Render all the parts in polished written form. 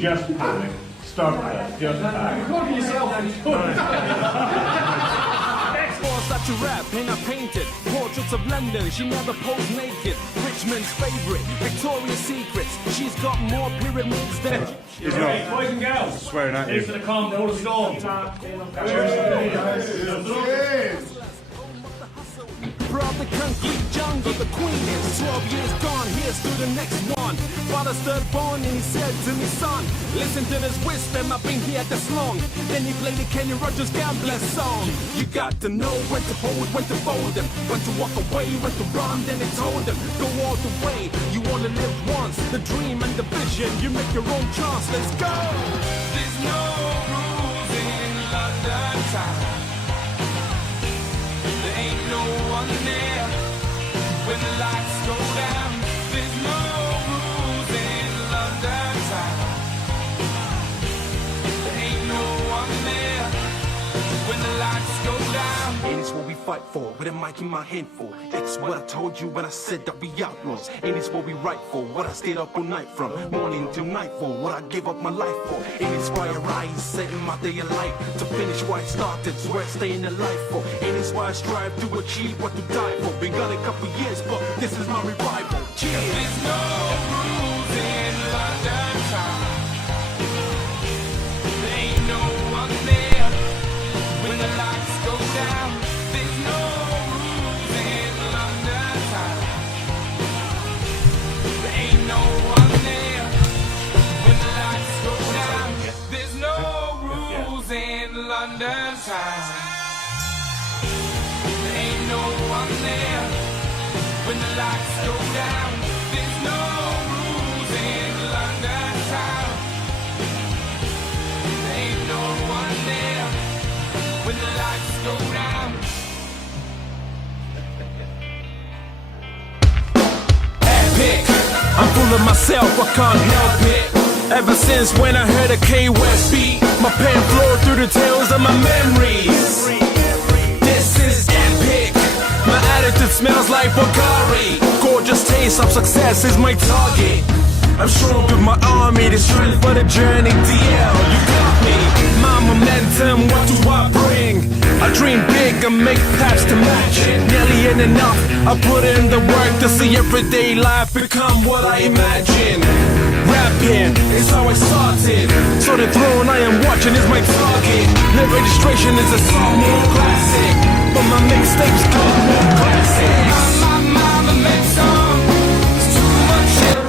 Just panic. Stop that. Just panic. Such a rap, and I painted portraits of London. She never posed naked. Richmond's favorite, Victoria's Secrets. She's got more pyramids than. He's not. Boys and girls, Swearing at you. here's to the calm before the storm. From the concrete jungle, the queen is 12 years gone. Here's to the next one. Father's third born, and he said to me, son, listen to this wisdom. I've been here this long. Then he played the Kenny Rogers Gambler song. You got to know when to hold, when to fold them, when to walk away, when to run. Then he told them, go all the way. You only live once. The dream and the vision. You make your own chance. Let's go. There's no rules in London town. There ain't no one there when the lights go down. There's no rules in London town. There ain't no one there when the lights go down. And it's what we fight for, with a mic in my hand for. It's what I told you when I said that we outlaws. And it's what we write for, what I stayed up all night from. Morning till nightfall, what I gave up my life for. And it's why I rise, setting my day alight. To finish what I started, it's where I'm staying alive for. And it's why I strive to achieve what to die for. Been gone a couple years, but this is my revival. Cheers. There's no rules in London town. There ain't no one there when the lights go down. There's no rules in London town. There ain't no one there when the lights go down. There's no rules in London town. There ain't no one there when the lights go down. There's no rules in London town. There ain't no one there when the lights go down. Epic, I'm full of myself, I can't help it. Ever since when I heard a K-West beat, my pen flowed through the tales of my memories. This is epic. My attitude smells like Bulgari. Gorgeous taste of success is my target. I'm strong with my army, the strength for the journey. DL, you got me. My momentum, what do I bring? I dream big and make paths to match it. Nearly ain't enough, I put in the work to see everyday life become what I imagine. Rapping is how I started, so the throne I am watching is my target. The registration is a song more classic, but my mixtapes got more classics. My momentum is too much shit.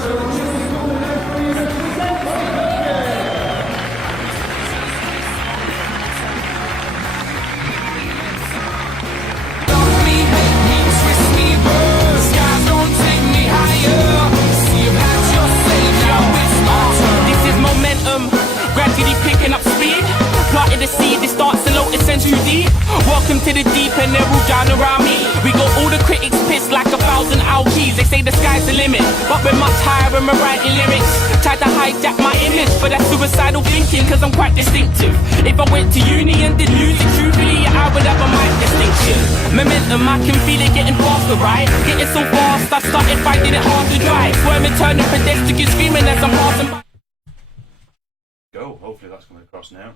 Gradually picking up speed. Planted the seed, it starts to low, it sends too deep. Welcome to the deep and they're all down around me. We got all the critics pissed like 1,000 alkies. They say the sky's the limit, but we're much higher when we're writing lyrics. Tried to hijack my image, but that's suicidal thinking, cause I'm quite distinctive. If I went to uni and did music truthfully, I would have a mic distinction. Momentum, I can feel it getting faster, right? Getting so fast, I started finding it hard to drive. Swerving, turning pedestrian, screaming as I'm passing by. Go. Hopefully that's coming across now.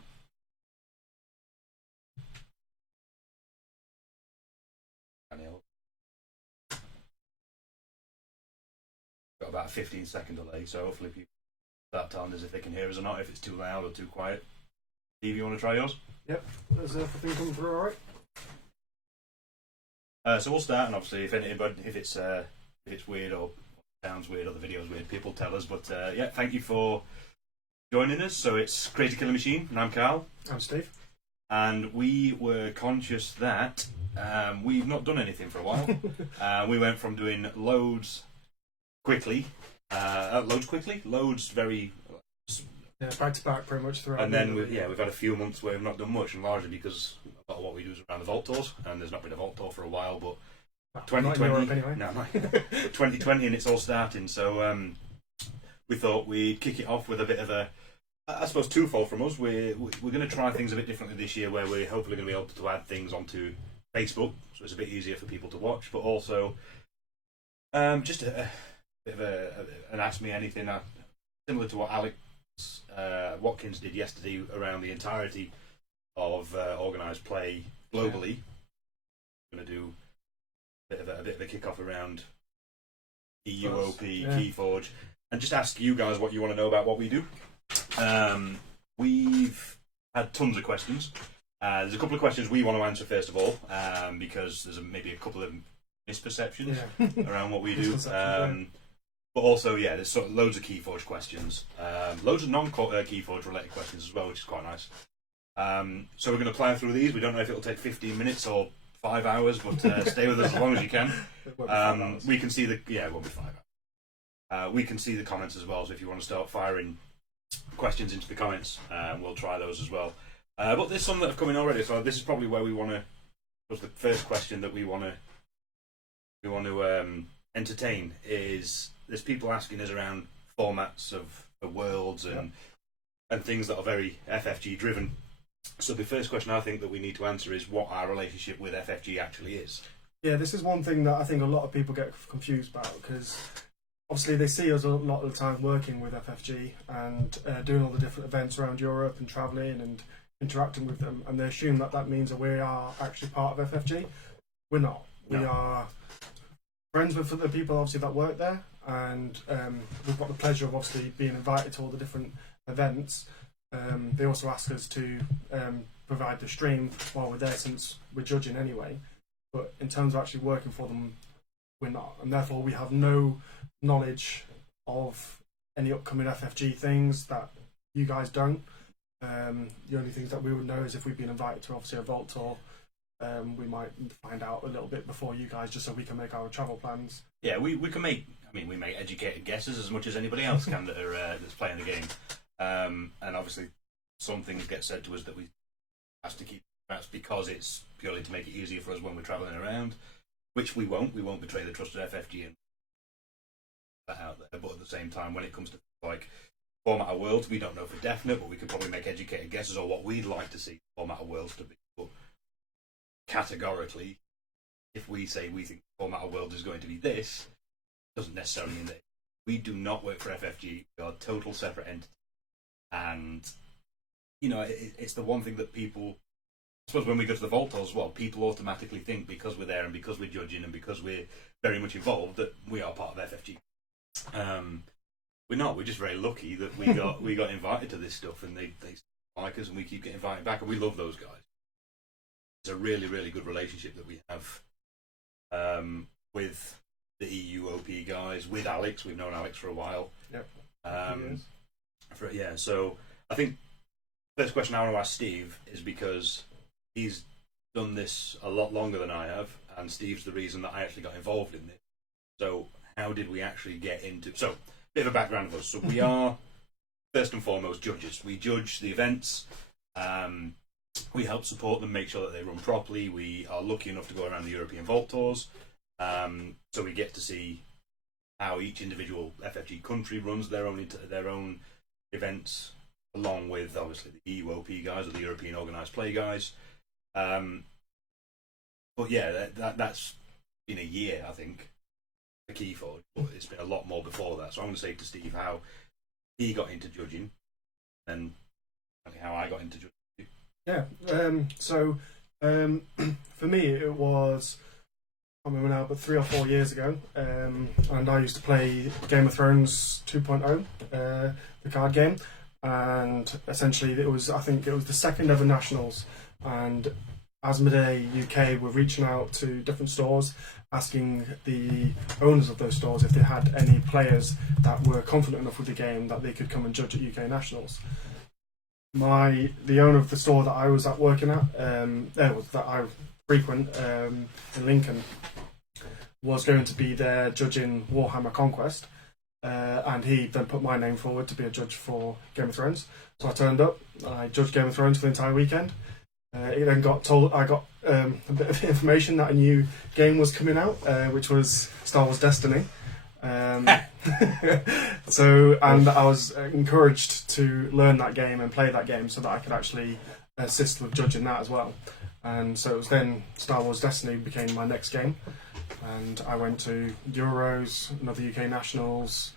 Got about a 15-second delay, so hopefully people start telling us if they can hear us or not, if it's too loud or too quiet. Steve, you want to try yours? Yep, there's everything coming through alright. So we'll start, and obviously if it's weird or sounds weird or the video's weird, people tell us. But yeah, thank you for joining us. So it's Crazy Killing Machine, and I'm Carl. I'm Steve. And we were conscious that we've not done anything for a while. We went from doing loads very back to back pretty much throughout. and then we've had a few months where we've not done much, and largely because a lot of what we do is around the Vault Tours, and there's not been a Vault Tour for a while, but 2020 anyway. no, but 2020 and it's all starting, so we thought we'd kick it off with a bit of a, I suppose, twofold from us. We're going to try things a bit differently this year, where we're hopefully going to be able to add things onto Facebook, so it's a bit easier for people to watch, but also Just a bit of an Ask Me Anything, similar to what Alex Watkins did yesterday around the entirety of organised play globally. I'm going to do a bit of a kick-off around EUOP, Keyforge, and just ask you guys what you want to know about what we do. We've had tons of questions. There's a couple of questions we want to answer first of all, because there's maybe a couple of misperceptions around what we do. But also, there's sort of loads of Keyforge questions, loads of non-Keyforge related questions as well, which is quite nice. So we're going to plough through these. We don't know if it'll take 15 minutes or 5 hours, but stay with us as long as you can. We can see it won't be 5 hours. We can see the comments as well, so if you want to start firing questions into the comments, we'll try those as well. But there's some that have come in already, so this is probably where we want to. Was the first question that we want to entertain is there's people asking us around formats of worlds and things that are very FFG driven. So the first question I think that we need to answer is what our relationship with FFG actually is. Yeah, this is one thing that I think a lot of people get confused about, because obviously they see us a lot of the time working with FFG and doing all the different events around Europe and travelling and interacting with them, and they assume that means that we are actually part of FFG. We're not. We are friends with the people obviously that work there, and we've got the pleasure of obviously being invited to all the different events. They also ask us to provide the stream while we're there, since we're judging anyway. But in terms of actually working for them, we're not, and therefore we have no knowledge of any upcoming FFG things that you guys don't. The only things that we would know is if we've been invited to obviously a vault tour. We might find out a little bit before you guys, just so we can make our travel plans. Yeah, we can make. I mean, we make educated guesses as much as anybody else can that are that's playing the game. And obviously, some things get said to us that we have to keep. That's because it's purely to make it easier for us when we're travelling around, which we won't. We won't betray the trusted FFG and that out there. But at the same time, when it comes to like format of worlds, we don't know for definite, but we could probably make educated guesses on what we'd like to see format of worlds to be. But categorically, if we say we think format of world is going to be this, doesn't necessarily mean that. We do not work for FFG. We are a total separate entity, and it's the one thing that people. I suppose when we go to the vault as well, people automatically think because we're there and because we're judging and because we're very much involved that we are part of FFG. We're not. We're just very lucky that we got invited to this stuff, and they like us, and we keep getting invited back, and we love those guys. It's a really, really good relationship that we have with the EUOP guys, with Alex. We've known Alex for a while. Yep. So I think the first question I want to ask Steve is because he's done this a lot longer than I have, and Steve's the reason that I actually got involved in this. So how did we actually get into... So, a bit of a background of us. So we are, first and foremost, judges. We judge the events. We help support them, make sure that they run properly. We are lucky enough to go around the European Vault Tours. So we get to see how each individual FFG country runs their own events, along with, obviously, the EUOP guys or the European Organised Play guys. But yeah, that's been a year, I think, for Keyforge, but it's been a lot more before that. So I'm going to say to Steve how he got into judging and how I got into judging. Yeah, for me it was, I can't remember now, but 3 or 4 years ago, and I used to play Game of Thrones 2.0, the card game, and essentially I think it was the second ever Nationals, and Asmodee UK were reaching out to different stores asking the owners of those stores if they had any players that were confident enough with the game that they could come and judge at UK Nationals. The owner of the store that I was working at, that I frequent in Lincoln, was going to be there judging Warhammer Conquest, and he then put my name forward to be a judge for Game of Thrones. So I turned up, I judged Game of Thrones for the entire weekend. He then got told I got a bit of information that a new game was coming out, which was Star Wars Destiny. So, and I was encouraged to learn that game and play that game so that I could actually assist with judging that as well. And so it was then Star Wars Destiny became my next game. and I went to Euros, another UK Nationals,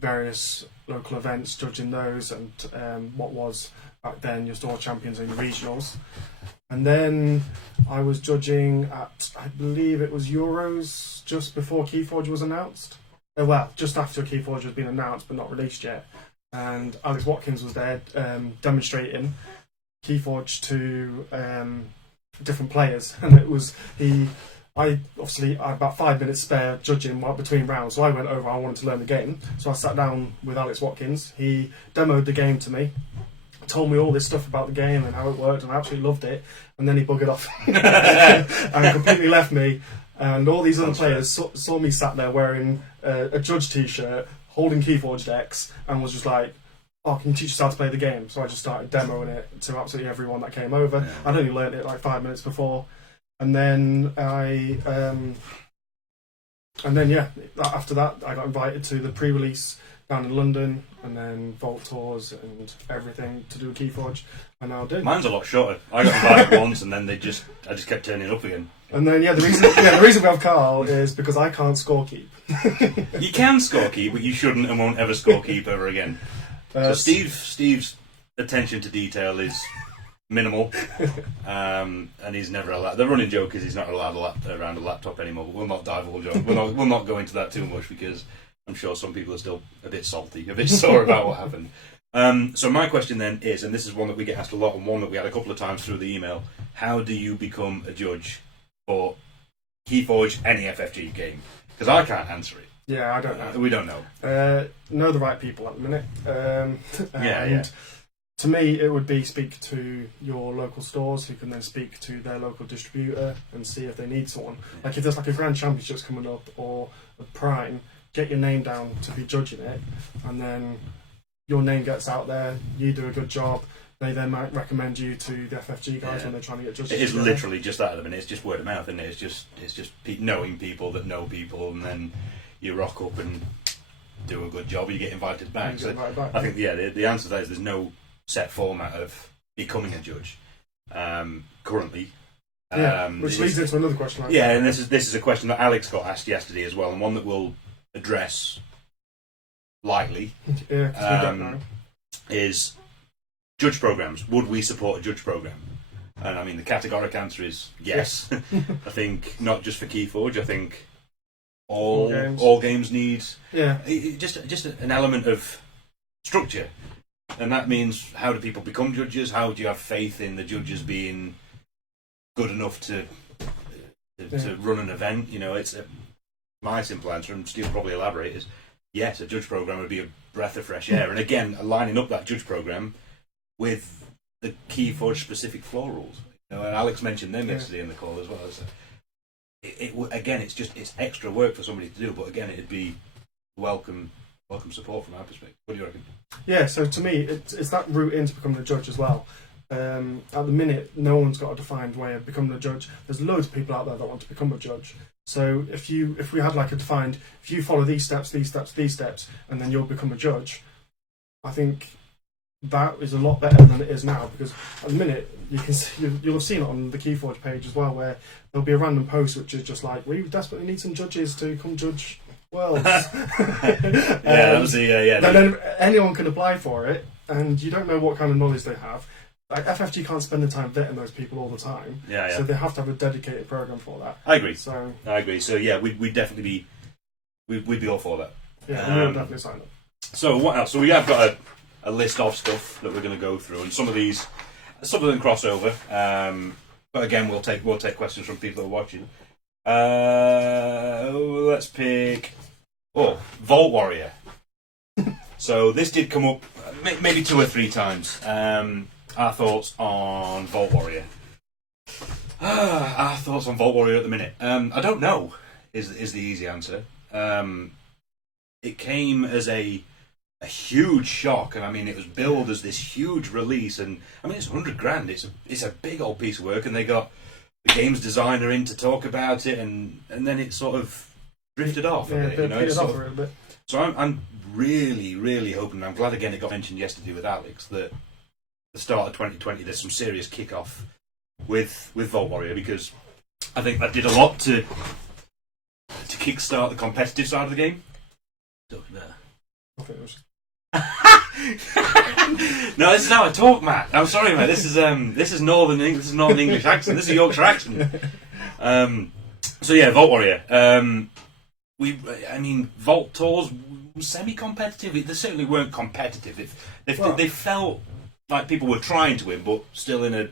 various local events, judging those, and what was back then your store champions and your regionals. And then I was judging at, I believe it was Euros just before Keyforge was announced. Well, just after Keyforge had been announced but not released yet. And Alex Watkins was there demonstrating Keyforge to different players. And it was, I had about 5 minutes spare judging between rounds, so I went over, I wanted to learn the game. So I sat down with Alex Watkins, he demoed the game to me, told me all this stuff about the game and how it worked, and I absolutely loved it. And then he buggered off and completely left me. And all these other players saw me sat there wearing a judge t-shirt, holding Keyforge decks, and was just like, "Oh, can you teach us how to play the game?" So I just started demoing it to absolutely everyone that came over. Yeah. I'd only learned it like 5 minutes before. And then after that, I got invited to the pre-release down in London, and then Vault Tours and everything to do with Keyforge, and now I do. Mine's a lot shorter. I got invited once, and then I just kept turning up again. And then the reason we have Carl is because I can't scorekeep. You can scorekeep, but you shouldn't and won't ever scorekeep ever again. So Steve's attention to detail is minimal, and he's never allowed. The running joke is he's not allowed around a laptop anymore. But we'll not divulge on. We'll not go into that too much because I'm sure some people are still a bit salty, a bit sore about what happened. So my question then is, and this is one that we get asked a lot, and one that we had a couple of times through the email: how do you become a judge for Keyforge any FFG game? Because I can't answer it. Yeah, I don't know. We don't know. Know the right people at the minute. Yeah. To me, it would be speak to your local stores, who can then speak to their local distributor and see if they need someone. Like if there's like a Grand Championships coming up or a Prime, get your name down to be judging it, and then your name gets out there. You do a good job. They then might recommend you to the FFG guys when they're trying to get judges. It is together. literally just that at the minute. It's just word of mouth, isn't it? It's just knowing people that know people, and then you rock up and do a good job. You get invited back. Get invited back. I think the answer to that is there's no set format of becoming a judge currently. Which leads into another question. And this is a question that Alex got asked yesterday as well, and one that we'll address lightly. Is judge programs. Would we support a judge program? And I mean, the categoric answer is yes. I think not just for Keyforge. I think all games need just an element of structure. And that means, how do people become judges? How do you have faith in the judges being good enough to run an event? You know, it's my simple answer, and Steve will probably elaborate, is yes, a judge program would be a breath of fresh air. And again, lining up that judge program with the Keyforge specific floor rules. You know, and Alex mentioned them yesterday in the call as well. So it's extra work for somebody to do, but again, it'd be welcome support from our perspective. What do you reckon? Yeah, so to me, it's that route into becoming a judge as well. At the minute, no one's got a defined way of becoming a judge. There's loads of people out there that want to become a judge. So if we had like a defined, if you follow these steps, and then you'll become a judge, I think that is a lot better than it is now. Because at the minute, you'll have seen it on the Keyforge page as well, where there'll be a random post which is just like, we desperately need some judges to come judge worlds. Then anyone can apply for it, and you don't know what kind of knowledge they have. Like FFG can't spend the time vetting those people all the time. So they have to have a dedicated program for that. I agree. So yeah, we'd definitely we'd be all for that. Yeah, we would definitely sign up. So what else? So we have got a list of stuff that we're going to go through, and some of them crossover. But again, we'll take questions from people that are watching. Let's pick Vault Warrior. So this did come up maybe 2 or 3 times. Our thoughts on Vault Warrior. Our thoughts on Vault Warrior at the minute. I don't know is the easy answer. It came as a huge shock, and I mean it was billed as this huge release, and I mean it's $100,000. It's a big old piece of work, and they got the games designer in to talk about it, and then it sort of drifted off a bit. A bit. So I'm really, really hoping. I'm glad again it got mentioned yesterday with Alex that the start of 2020 there's some serious kick-off with Vault Warrior, because I think that did a lot to kickstart the competitive side of the game. Talk better. I think it was. No, this is how I talk, Matt. I'm sorry, Matt. This is Northern English accent. This is a Yorkshire accent. So yeah, Vault Warrior. Vault tours semi-competitive. They certainly weren't competitive. They felt like people were trying to win, but still in a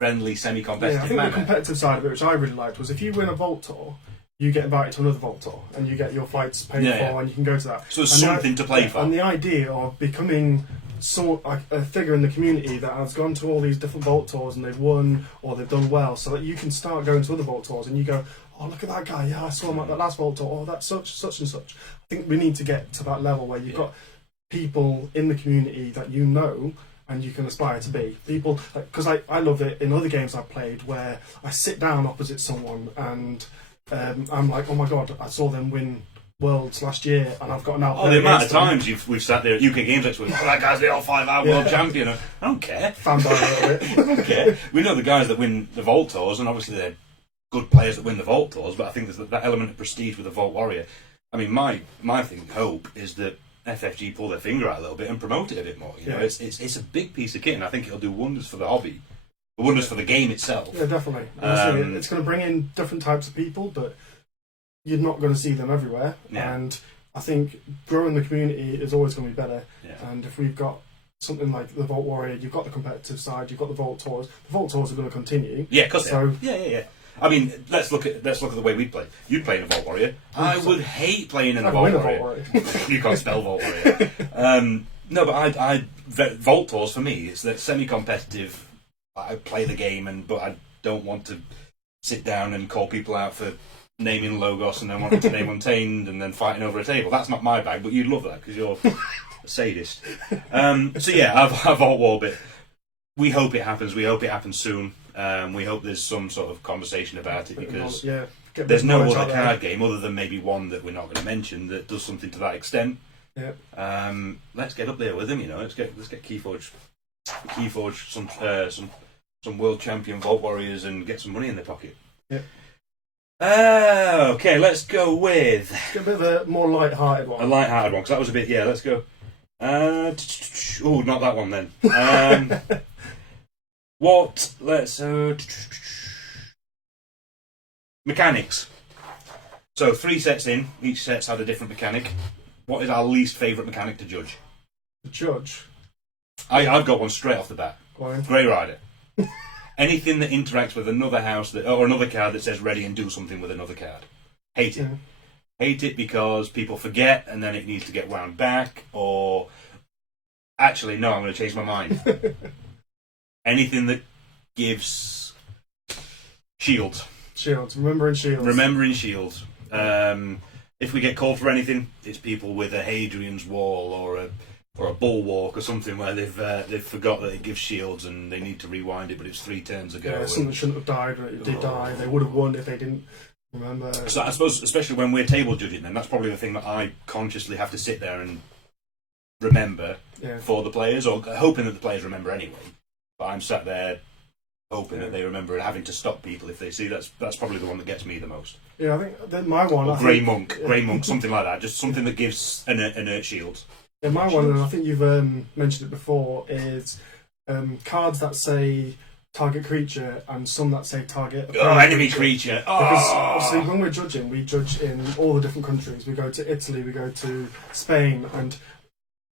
friendly, semi-competitive I think manner. the competitive side of it, which I really liked, was if you win a Vault tour, you get invited to another Vault tour, and you get your fights paid for, and you can go to that. So it's something to play for. And the idea of becoming a figure in the community that has gone to all these different Vault tours and they've won or they've done well, so that you can start going to other Vault tours and you go, oh, look at that guy, yeah, I saw him at that last Vault tour, oh, that's such and such. I think we need to get to that level where you've got people in the community that you know and you can aspire to be. People, because I love it in other games I've played where I sit down opposite someone and I'm like, oh my god, I saw them win Worlds last year and I've got an out. Oh, the amount of times we've sat there at UK Games Expo, oh, that guy's the all-5-hour world champion. I don't care. Fanboy a little bit. I don't care. We know the guys that win the Vault Tours, and obviously they're good players that win the Vault Tours, but I think there's that element of prestige with the Vault Warrior. I mean, my hope is that FFG pull their finger out a little bit and promote it a bit more. You know, it's a big piece of kit, and I think it'll do wonders for the hobby, wonders for the game itself. Yeah, definitely. It's going to bring in different types of people, but you're not going to see them everywhere. Yeah. And I think growing the community is always going to be better. Yeah. And if we've got something like the Vault Warrior, you've got the competitive side, you've got the Vault Tours. The Vault Tours are going to continue. Yeah, because so yeah. I mean, let's look at the way we play. You'd play in a Vault Warrior. I would hate playing in a Vault Warrior. You can't spell Vault Warrior. No, but Vault Tours for me, it's that semi-competitive. I play the game, but I don't want to sit down and call people out for naming Logos and then wanting to name Untamed and then fighting over a table. That's not my bag, but you'd love that because you're a sadist. So yeah, I've Vault War bit. We hope it happens. We hope it happens soon. We hope there's some sort of conversation about it because there's no other card game other than maybe one that we're not going to mention that does something to that extent. Yeah. Let's get up there with them. You know, let's get Keyforge some world champion Vault Warriors and get some money in their pocket. Yeah. Okay, let's go with a bit of a more light-hearted one. A light-hearted one, because that was a bit. Yeah, let's go. Oh, not that one then. What? Let's mechanics. So 3 sets in. Each set's had a different mechanic. What is our least favourite mechanic to judge? To judge? I've got one straight off the bat. Go on. Grey Rider. Anything that interacts with another house or another card that says ready and do something with another card. Hate it. Yeah. Hate it because people forget and then it needs to get wound back, or actually, no, I'm going to change my mind. Anything that gives shields. Remembering shields. If we get called for anything, it's people with a Hadrian's Wall or a bulwark or something where they've forgot that it gives shields and they need to rewind it, but it's 3 turns ago. Yeah, something shouldn't have died, but it did die. They would have won if they didn't remember. So I suppose, especially when we're table judging them, that's probably the thing that I consciously have to sit there and remember for the players, or hoping that the players remember anyway. But I'm sat there hoping that they remember and having to stop people if they see. That's probably the one that gets me the most. Yeah, I think that my one. Or Grey Monk, something like that. Just something that gives inert shields. Yeah, my one, and I think you've mentioned it before, is cards that say target creature and some that say target enemy creature. Because obviously when we're judging, we judge in all the different countries. We go to Italy, we go to Spain, and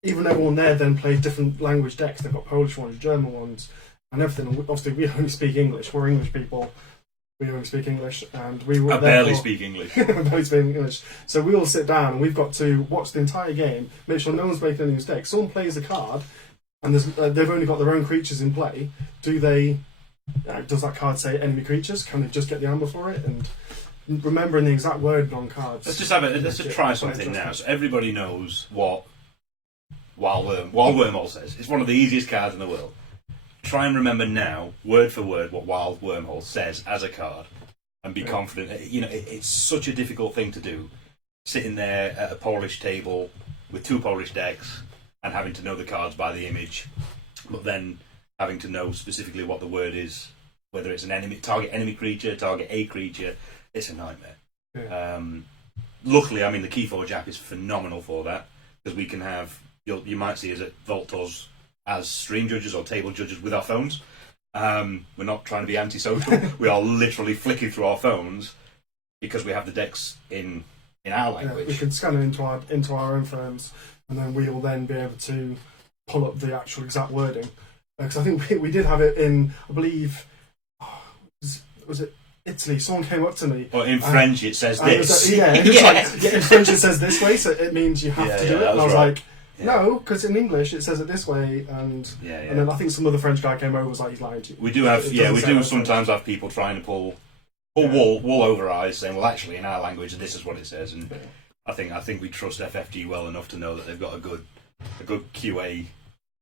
even everyone there then plays different language decks. They've got Polish ones, German ones, and everything. And obviously we only speak English. We're English people. We only speak English, and we will barely speak English. Barely speak English. So we all sit down and we've got to watch the entire game, make sure no one's making any mistakes. Someone plays a card, and they've only got their own creatures in play. Do they? Does that card say enemy creatures? Can they just get the amber for it? And remembering the exact word on cards. Let's just try something now, so everybody knows what Wild Wormhole says. It's one of the easiest cards in the world. Try and remember now, word for word, what Wild Wormhole says as a card, and be confident. You know, it's such a difficult thing to do, sitting there at a Polish table with 2 Polish decks and having to know the cards by the image, but then having to know specifically what the word is, whether it's an target enemy creature, target a creature. It's a nightmare. Yeah. luckily, I mean, the Keyforge app is phenomenal for that, because we can have, you might see us at Vault Tours as stream judges or table judges with our phones. We're not trying to be antisocial. We are literally flicking through our phones because we have the decks in our language. We can scan it into our own phones, and then we will then be able to pull up the actual exact wording. Because I think we did have it in, I believe, was it Italy? Someone came up to me. Well, in French it says this. In French it says this way, so it means you have to do it. And I was like, no, because in English it says it this way, and then I think some other French guy came over and was like, he's lying to you. We do have, we do sometimes have people trying to pull wool over eyes, saying, well, actually, in our language, this is what it says. And I think we trust FFG well enough to know that they've got a good QA.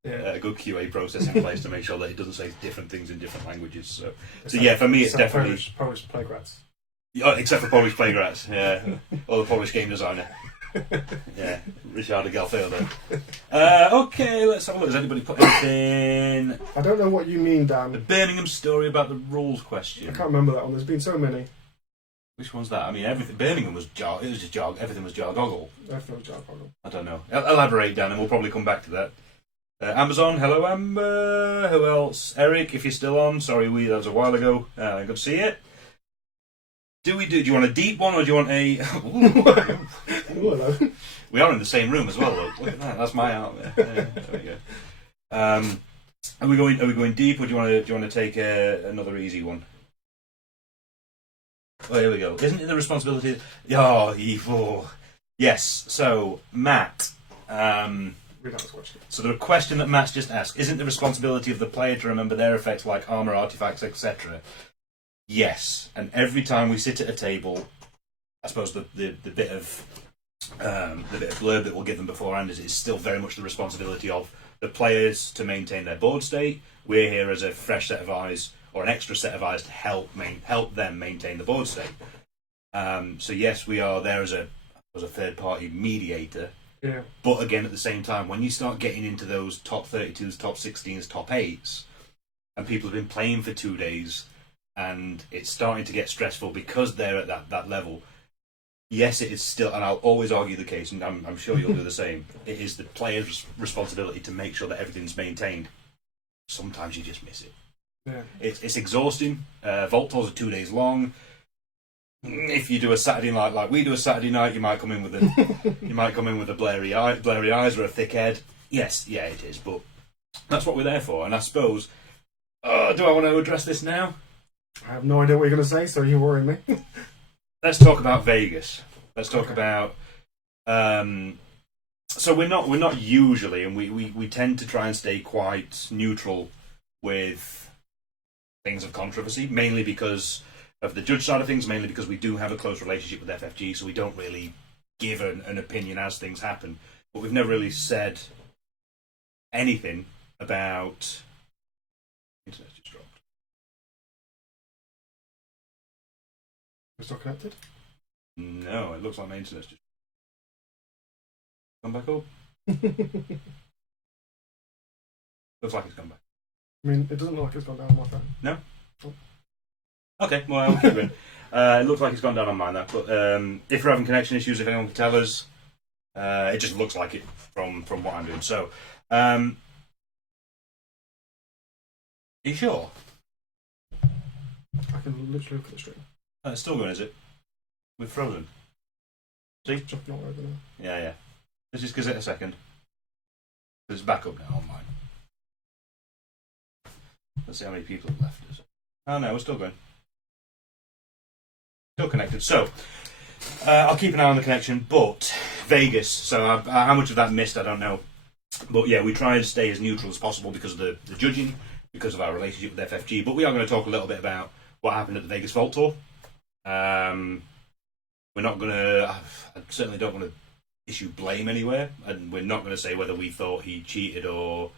A good QA process in place to make sure that it doesn't say different things in different languages. So for me, it's definitely Polish Playgrats. Except for Polish Playgrats, or the Polish game designer, Richard Galfeo. Okay, let's have a look. Has anybody put anything? I don't know what you mean, Dan. The Birmingham story about the rules question. I can't remember that one. There's been so many. Which one's that? I mean, everything. Birmingham was it was just everything was jargoggle. Everything was jargoggle. I don't know. Elaborate, Dan, and we'll probably come back to that. Amazon, hello Amber. Who else? Eric, if you're still on. Sorry, that was a while ago. Good to see you. Do you want a deep one or do you want a? Hello. We are in the same room as well. Look at that. That's my art there. There we go. Are we going deep, or do you want to take another easy one? Oh, here we go. Isn't it the responsibility? Yes. So Matt. So the question that Matt's just asked, isn't the responsibility of the player to remember their effects like armor, artifacts, etc.? Yes, and every time we sit at a table, I suppose the bit of blurb that we'll give them beforehand is it's still very much the responsibility of the players to maintain their board state. We're here as a fresh set of eyes or an extra set of eyes to help them maintain the board state. So yes, we are there as a third party mediator. Yeah. But again, at the same time, when you start getting into those top 32s, top 16s, top 8s, and people have been playing for 2 days, and it's starting to get stressful because they're at that level, yes, it is still, and I'll always argue the case, and I'm sure you'll do the same, it is the player's responsibility to make sure that everything's maintained. Sometimes you just miss it. Yeah. It's exhausting. Vault tours are 2 days long. If you do a Saturday night like we do a Saturday night, you might come in with a blurry eyes or a thick head. Yes, it is, but that's what we're there for. And I suppose, do I want to address this now? I have no idea what you're going to say, so you're worrying me. Let's talk about Vegas. Let's talk about. So we're not usually, and we tend to try and stay quite neutral with things of controversy, mainly because of the judge side of things, mainly because we do have a close relationship with FFG, so we don't really give an opinion as things happen. But we've never really said anything about. Internet's just dropped. We're still connected? No, it looks like my internet's just come back up. Looks like it's come back. I mean, it doesn't look like it's gone down on my phone. No? Oh. Okay, well, I'll keep going. It looks like it's gone down on mine, though. But if we're having connection issues, if anyone can tell us, it just looks like it from what I'm doing. So, are you sure? I can literally look at the stream. It's still going, is it? We're frozen. See? It's just not over now. Yeah. Let's just give it a second. It's back up now on mine. Let's see how many people have left us. Oh no, we're still going. Still connected. So, I'll keep an eye on the connection, but Vegas, so how much of that missed, I don't know. But yeah, we try and stay as neutral as possible because of the judging, because of our relationship with FFG, but we are going to talk a little bit about what happened at the Vegas Vault Tour. We're not going to, I certainly don't want to issue blame anywhere, and we're not going to say whether we thought he cheated or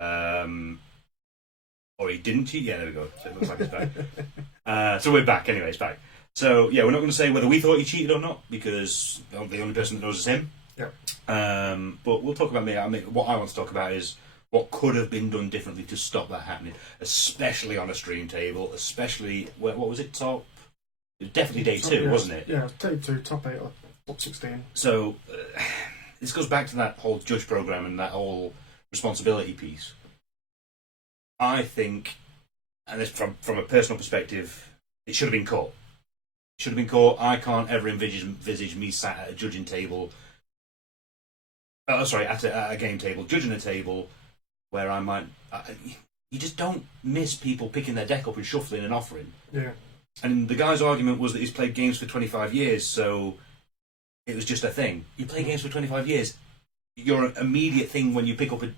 he didn't cheat. Yeah, there we go. So it looks like it's back. So we're back anyway, it's back. So yeah, we're not going to say whether we thought he cheated or not, because the only person that knows is him. Yep. But we'll talk about me. What I want to talk about is what could have been done differently to stop that happening, especially on a stream table, especially, what was it, top? It was definitely day 2, wasn't it? Yeah, day 2, top 8. Top 16. So this goes back to that whole judge program and that whole responsibility piece. I think, and this from a personal perspective, it should have been caught. It should have been caught. I can't ever envisage me sat at a judging table. At a game table, judging a table, where I might. You just don't miss people picking their deck up and shuffling and offering. Yeah. And the guy's argument was that he's played games for 25 years, so it was just a thing. You play games for 25 years. Your immediate thing when you pick up a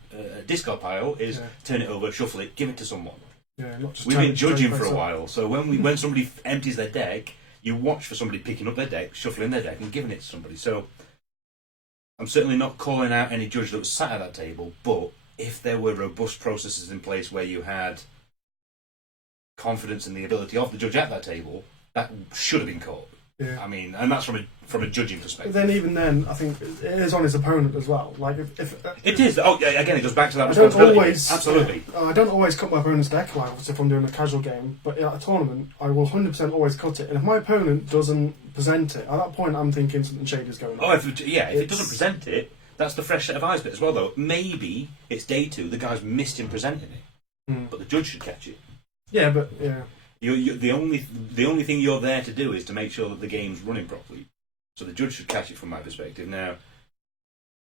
discard pile is turn it over, shuffle it, give it to someone. Yeah, not just We've been judging for a while, so when somebody empties their deck, you watch for somebody picking up their deck, shuffling their deck, and giving it to somebody. So I'm certainly not calling out any judge that was sat at that table, but if there were robust processes in place where you had confidence in the ability of the judge at that table, that should have been caught. Yeah. I mean, and that's from a judging perspective. But then, even then, I think it is on his opponent as well. Like if it is. Oh, yeah, again, it goes back to that I don't responsibility. always, Absolutely. I don't always cut my opponent's deck. Like obviously, if I'm doing a casual game, but at a tournament, I will 100% always cut it. And if my opponent doesn't present it, at that point, I'm thinking something shady is going on. Oh, if it doesn't present it, that's the fresh set of eyes bit as well. Though maybe it's day 2, the guy's missed him presenting it, but the judge should catch it. Yeah, but yeah. The only thing you're there to do is to make sure that the game's running properly. So the judge should catch it from my perspective. Now,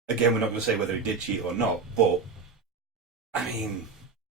again, we're not going to say whether he did cheat or not, but I mean,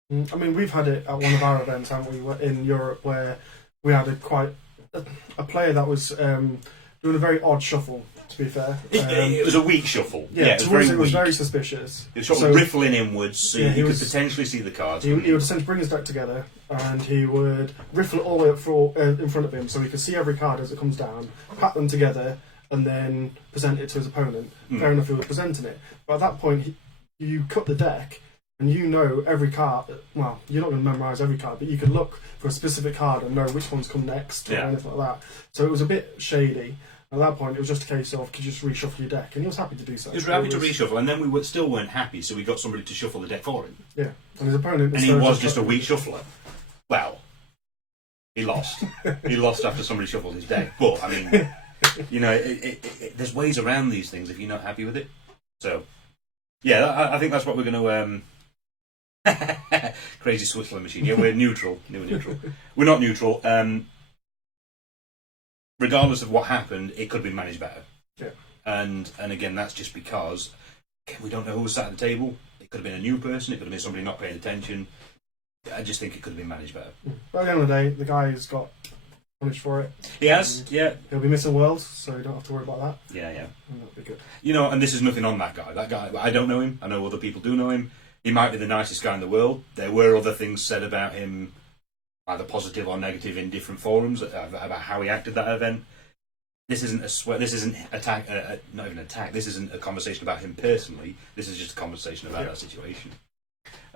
we've had it at one of our events, haven't we, in Europe, where we had a player that was doing a very odd shuffle. To be fair, it was a weak shuffle. Yeah, it was very suspicious. It was sort of riffling inwards, so you could potentially see the cards. He would essentially bring his deck together, and he would riffle it all the way up in front of him, so he could see every card as it comes down, pat them together, and then present it to his opponent. Fair enough, he was presenting it, but at that point, you cut the deck, and you know every card. Well, you're not going to memorise every card, but you can look for a specific card and know which ones come next or anything like that. So it was a bit shady. At that point, it was just a case of, could you just reshuffle your deck? And he was happy to do so. He was happy to reshuffle, and then we still weren't happy, so we got somebody to shuffle the deck for him. Yeah, and his opponent... And he was just a weak shuffler. Well, he lost. He lost after somebody shuffled his deck. But, I mean, you know, there's ways around these things if you're not happy with it. So, yeah, I think that's what we're going to... Crazy Switzerland machine. Yeah, we're neutral. We're not neutral. Regardless of what happened, it could have been managed better. Yeah. And again, that's just because we don't know who was sat at the table. It could have been a new person. It could have been somebody not paying attention. I just think it could have been managed better. But at the end of the day, the guy's got punished for it. He has, yeah. He'll be missing Worlds, so you don't have to worry about that. Yeah. And that'll be good. You know, and this is nothing on that guy. That guy, I don't know him. I know other people do know him. He might be the nicest guy in the world. There were other things said about him, either positive or negative, in different forums about how he acted that event. This isn't attack. Not even an attack. This isn't a conversation about him personally. This is just a conversation about that situation.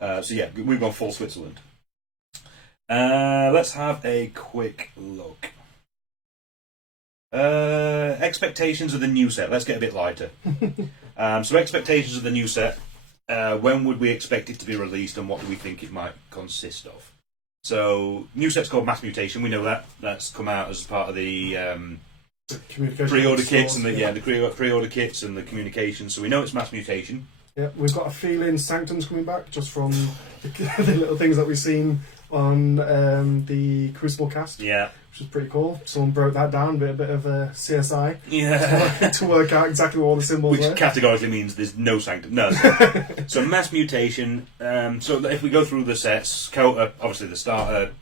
So yeah, we've gone full Switzerland. Let's have a quick look. Expectations of the new set. Let's get a bit lighter. So expectations of the new set. When would we expect it to be released, and what do we think it might consist of? So, new set's called Mass Mutation. We know that. That's come out as part of the pre-order kits and the pre-order kits and the communication. So we know it's Mass Mutation. Yeah, we've got a feeling Sanctum's coming back just from the little things that we've seen on the Crucible cast. Yeah. Which is pretty cool. Someone broke that down, a bit of a CSI. Yeah. to work out exactly what all the symbols were. Which categorically means there's no Sanctum. No. So Mass Mutation. So if we go through the sets, Kota, obviously the starter.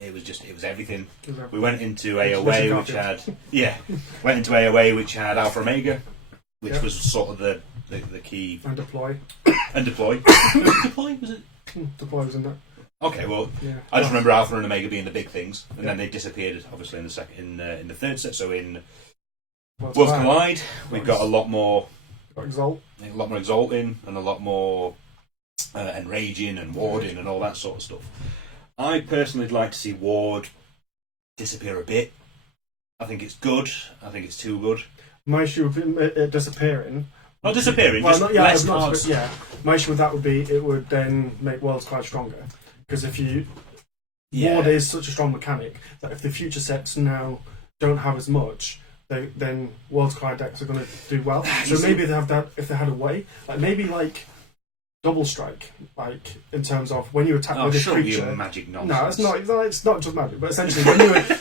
It was everything. We went into AOA, which had Alpha Omega, which was sort of the key. And Deploy. Deploy was it? Deploy was in that. Okay, well, I just remember Alpha and Omega being the big things, and then they disappeared, obviously, in the third set. So in Worlds Collide, we've got a lot more Exalt, Exalting, and a lot more Enraging and Warding and all that sort of stuff. I personally would like to see Ward disappear a bit. I think it's good. I think it's too good. My issue with it disappearing... Not disappearing, just less cards. Yeah, my issue with that would be it would then make Worlds quite stronger. Because if you... Ward is such a strong mechanic that if the future sets now don't have as much, then Worlds Collide decks are going to do well. So maybe they have that if they had a way, like maybe like double strike, like in terms of when you attack with this creature. Magic nonsense. No, it's not just magic, but essentially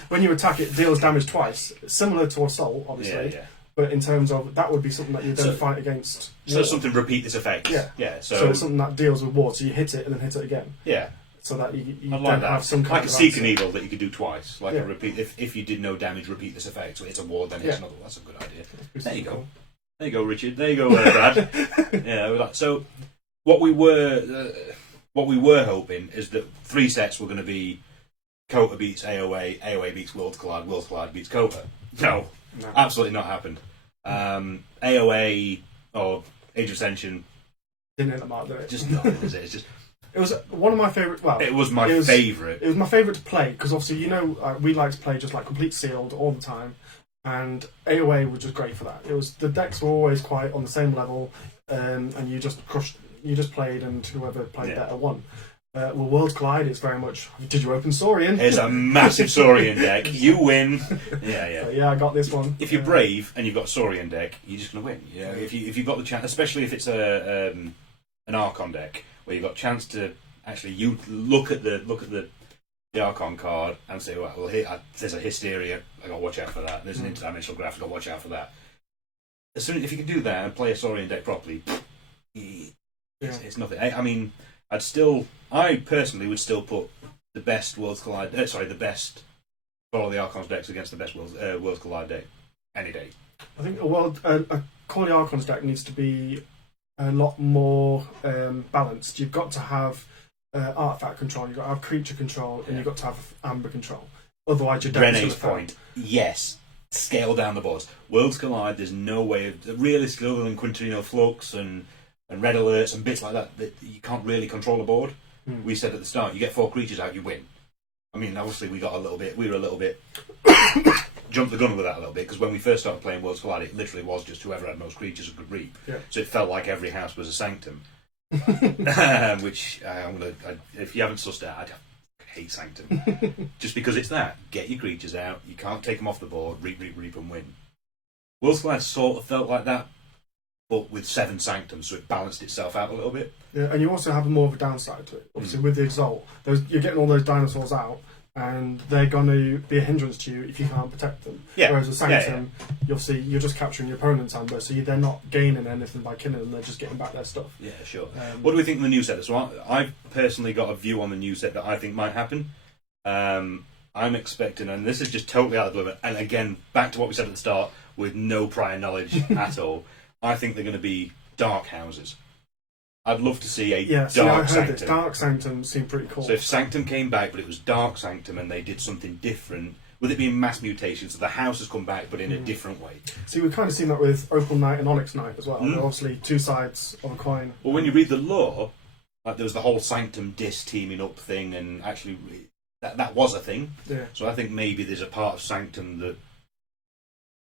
when you attack it deals damage twice, similar to Assault, obviously. Yeah. But in terms of that would be something that you then fight against. So something repeat this effect. Yeah. So it's something that deals with ward. So you hit it and then hit it again. Yeah. So that you like then that. have some kind like of a Seek answer. and Evil that you could do twice. Like a repeat. If you did no damage, repeat this effect. So it's a ward, then it's another. That's a good idea. There you go. Cool. There you go, Richard. There you go, Brad. Yeah. So what we were hoping is that 3 sets were going to be Kota beats AOA, AOA beats Worlds Collide, Worlds Collide beats Kota. No, absolutely not happened. AOA or Age of Ascension Didn't hit the mark, did it? just nothing, is it? It's just. It was one of my favourite. Well, It was my favourite. It was my favourite to play because obviously we like to play just like complete sealed all the time, and AOA was just great for that. It was the decks were always quite on the same level, and you just crushed. You just played, and whoever played better won. Well, Worlds Collide is very much. Did you open Saurian? It's a massive Saurian deck. You win. Yeah. So, I got this one. If you're brave and you've got a Saurian deck, you're just going to win. You know, if you've got the chance, especially if it's an Archon deck where you've got a chance to actually you look at the Archon card and say, well, here there's a Hysteria. I got to watch out for that. There's an Interdimensional Graph. I got to watch out for that. As soon if you can do that and play a Saurian deck properly, it's nothing. I mean, I personally would still put the best Worlds Collide. The best for all the Archons decks against the best Worlds Collide deck any day. I think a quality Archons deck needs to be a lot more balanced. You've got to have artifact control, you've got to have creature control, and you've got to have amber control. Otherwise, your deck Renee's point. Yes, scale down the boards. Worlds Collide. There's no way of realistically other than Quinterino Flux and red alerts and bits like that you can't really control a board. We said at the start, you get 4 creatures out, you win. I mean, obviously we were a little bit jumped the gun with that a little bit because when we first started playing Worlds Collide, it literally was just whoever had most creatures and could reap. Yeah. So it felt like every house was a sanctum. Which if you haven't sussed out, I hate sanctum just because it's that. Get your creatures out. You can't take them off the board. Reap, and win. Worlds Collide sort of felt like that, but with 7 sanctums, so it balanced itself out a little bit. Yeah, and you also have more of a downside to it. Obviously, with the Exalt, you're getting all those dinosaurs out, and they're going to be a hindrance to you if you can't protect them. Yeah. Whereas with Sanctum, obviously, you're just capturing your opponent's amber, so they're not gaining anything by killing them, they're just getting back their stuff. Yeah, sure. What do we think of the new set? So I've personally got a view on the new set that I think might happen. I'm expecting, and this is just totally out of the blue, and again, back to what we said at the start, with no prior knowledge at all, I think they're going to be dark houses. I'd love to see a dark Sanctum. This. Dark Sanctum seemed pretty cool. So if Sanctum came back, but it was Dark Sanctum, and they did something different, with it being mass mutation, so the house has come back, but in a different way. See, we've kind of seen that with Opal Knight and Onyx Knight as well. They're obviously 2 sides of a coin. Well, when you read the lore, like there was the whole Sanctum Dis teaming up thing, and actually that was a thing. Yeah. So I think maybe there's a part of Sanctum that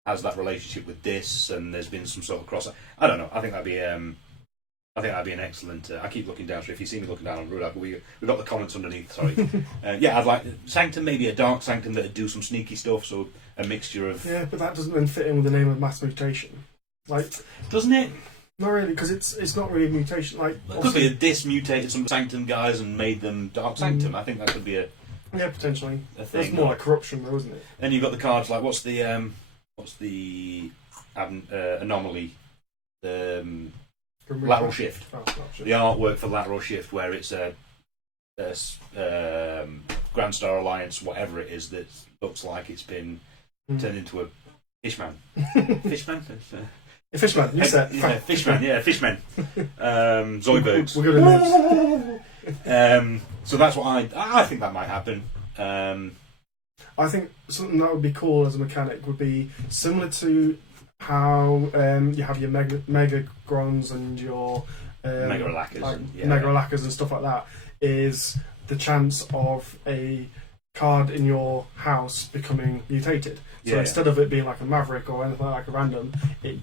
has that relationship with Dis, and there's been some sort of cross. I don't know. I think that'd be an excellent. I keep looking down. So if you see me looking down on Rudak, we've got the comments underneath. Sorry. I'd like Sanctum, maybe a dark Sanctum that'd do some sneaky stuff. So a mixture of. Yeah, but that doesn't then fit in with the name of mass mutation. Like, doesn't it? Not really, because it's not really a mutation. Like, it could be a Dis mutated some Sanctum guys and made them dark Sanctum. I think that could be a. Yeah, potentially. A thing. That's more like corruption, though, isn't it? Then you've got the cards like what's the anomaly, the lateral shift. The artwork for lateral shift, where it's a Grand Star Alliance, whatever it is, that looks like it's been turned into a fishman. Fishman. A fishman. You said fishman. Yeah, fishman. Zoidbergs. We're good at names. So that's what I think that might happen. I think something that would be cool as a mechanic would be similar to how you have your mega grons and your mega Alakas, mega Alakas and stuff like that. Is the chance of a card in your house becoming mutated. So instead of it being like a maverick or anything like a random, it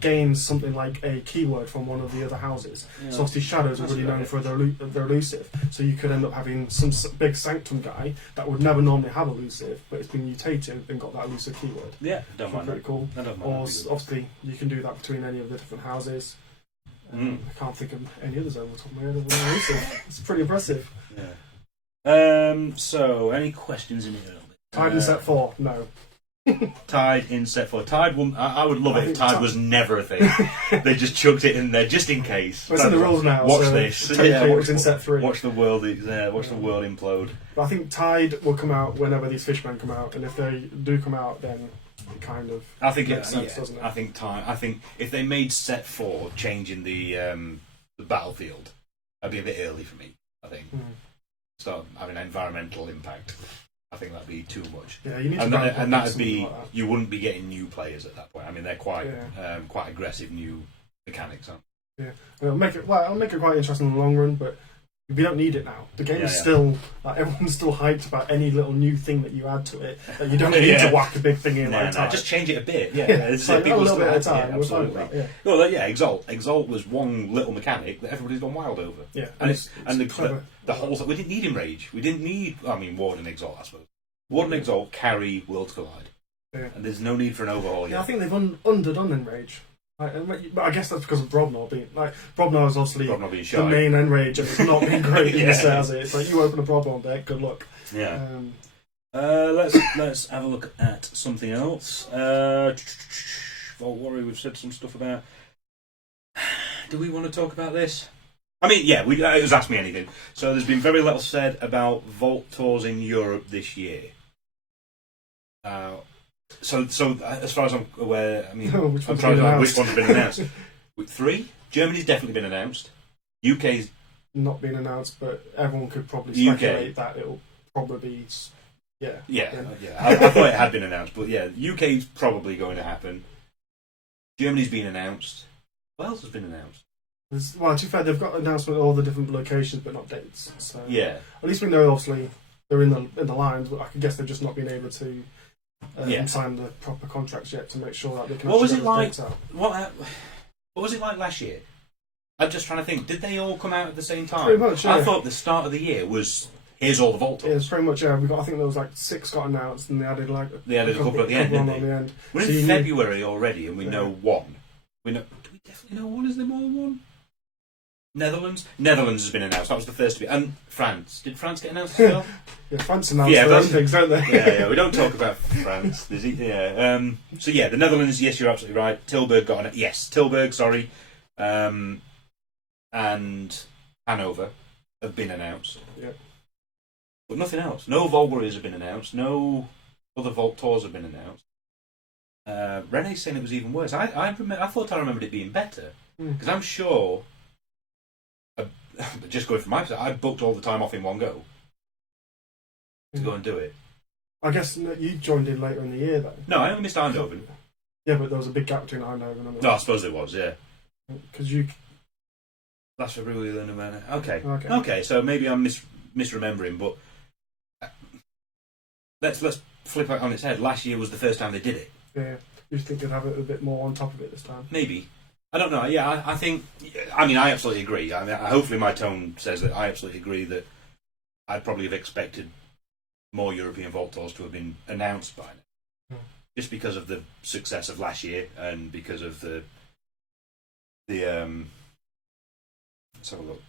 gains something like a keyword from one of the other houses. So obviously shadows are really known for their elusive. So you could end up having some big sanctum guy that would never normally have elusive, but it's been mutated and got that elusive keyword. Yeah, don't mind. Pretty cool. I don't mind. Or obviously you can do that between any of the different houses. I can't think of any others over the top of my head of elusive. It's pretty impressive. Yeah. So any questions in here? Tide in set 4? No. Tide in set 4. Tide wouldn't, I would love it if Tide was never a thing. They just chucked it in there just in case. Well, it's in the rules now. Watch so this. It's in set 3. Watch the world. Watch the world implode. But I think Tide will come out whenever these fishmen come out, and if they do come out, then it kind of makes sense, doesn't it? I think Tide. I think if they made set 4 changing the battlefield, that'd be a bit early for me. I think start having an environmental impact. I think that'd be too much. Yeah, you need and that'd be like that. You wouldn't be getting new players at that point. I mean, they're quite aggressive new mechanics, aren't they? Yeah, and it'll make it quite interesting in the long run, but we don't need it now. The game is still everyone's still hyped about any little new thing that you add to it. That you don't need to whack a big thing in like that. Just change it a bit. Yeah, it's like a little bit at a time. Absolutely. Well, Exalt. Exalt was one little mechanic that everybody's gone wild over. Yeah, and the whole. We didn't need Enrage. We didn't need. I mean, Ward and Exalt, I suppose. Ward and Exalt carry Worlds Collide, and there's no need for an overhaul yet. I think they've underdone Enrage. But I guess that's because of Brobnar being Brobnar is obviously the main Enrage, and it's not been great in this, has it? It's like you open a Brobnar deck, good luck. Yeah. Let's have a look at something else. Vault Warrior, we've said some stuff about. Do we want to talk about this? I mean, yeah, it was Ask Me Anything. So there's been very little said about Vault tours in Europe this year. So as far as I'm aware, I mean, I'm trying to know which ones have been announced. 3? Germany's definitely been announced. UK's not been announced, but everyone could probably speculate that it'll probably be. Yeah. I thought it had been announced, but yeah, UK's probably going to happen. Germany's been announced. What else has been announced? Well, to be fair, they've got announcement of all the different locations, but not dates. So yeah, at least we know obviously they're in the lines, but I guess they've just not been able to sign the proper contracts yet to make sure that they can. What was it like? What was it like last year? I'm just trying to think. Did they all come out at the same time? Pretty much. Yeah. I thought the start of the year was here's all the Vault tours. Yeah, it's pretty much. Yeah, we got. I think there was like 6 got announced, and they added a couple at the end. Didn't they? We're in February already, and we know 1. We know. Do we definitely know 1? Is there more than 1? Netherlands has been announced. That was the first to be. And France. Did France get announced as well? Yeah, France announced their own things, don't they? Yeah. We don't talk about France. So the Netherlands. Yes, you're absolutely right. Tilburg got an. Yes, Tilburg. Sorry, and Hanover have been announced. Yeah. But nothing else. No Vault Warriors have been announced. No other Vault tours have been announced. Renee's saying it was even worse. I thought I remembered it being better because I'm sure. Just going from my perspective, I booked all the time off in one go to go and do it. I guess you joined in later in the year, though. No, I only missed Eindhoven. Yeah, but there was a big gap between Eindhoven and. No, I suppose there was. Yeah. Because you. That's what we learned about it. Okay. So maybe I'm misremembering, but let's flip it on its head. Last year was the first time they did it. Yeah. You think they'd have it a bit more on top of it this time? Maybe. I don't know. Yeah, I think. I mean, I absolutely agree. I mean, hopefully my tone says that I absolutely agree that I'd probably have expected more European Vault tours to have been announced by now, just because of the success of last year and because of the. Let's have a look.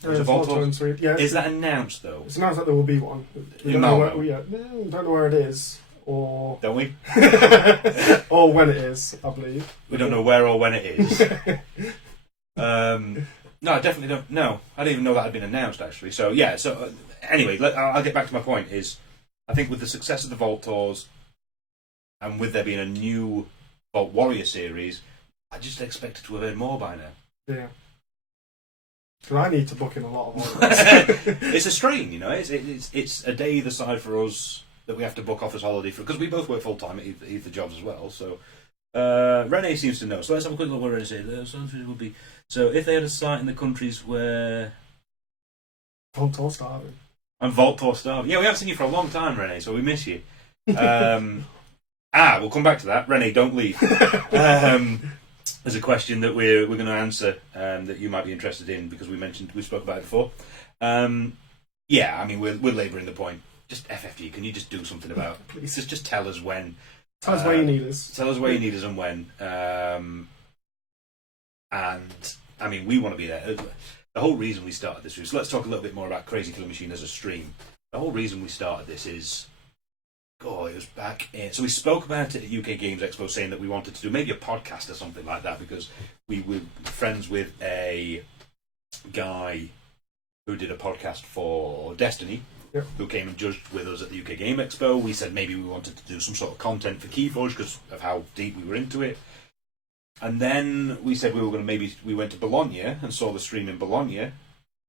There's a Vault tour. Yeah, is that announced though? It's announced that there will be one. We don't know where it is. Or don't we? Or when it is, I believe. We don't know where or when it is. No, I definitely don't. No, I didn't even know that had been announced actually. So yeah. So anyway, I'll get back to my point. Is I think with the success of the Vault tours, and with there being a new Vault Warrior series, I just expected to have heard more by now. Yeah. Because I need to book in a lot of holidays. It's a strain, you know. It's a day either side for us. That we have to book off as holiday for because we both work full time at either jobs as well. So Renee seems to know. So let's have a quick look what Renee said. Would be so if they had a site in the countries where Vault tour started. And Vault Tour Star. Yeah, we haven't seen you for a long time, Renee, so we miss you. We'll come back to that. Renee, don't leave. There's a question that we're going to answer that you might be interested in because we spoke about it before. Yeah, I mean, we're labouring the point. Just FFG, can you just do something about it? Please. Just tell us when. Tell us where you need us. Tell us where you need us and when. And, I mean, we want to be there. The whole reason we started this was, let's talk a little bit more about Crazy Killing Machine as a stream. The whole reason we started this is, it was back in, so we spoke about it at UK Games Expo saying that we wanted to do maybe a podcast or something like that because we were friends with a guy who did a podcast for Destiny, who came and judged with us at the UK Game Expo. We said maybe we wanted to do some sort of content for Keyforge because of how deep we were into it. And then we said we were going to we went to Bologna and saw the stream in Bologna,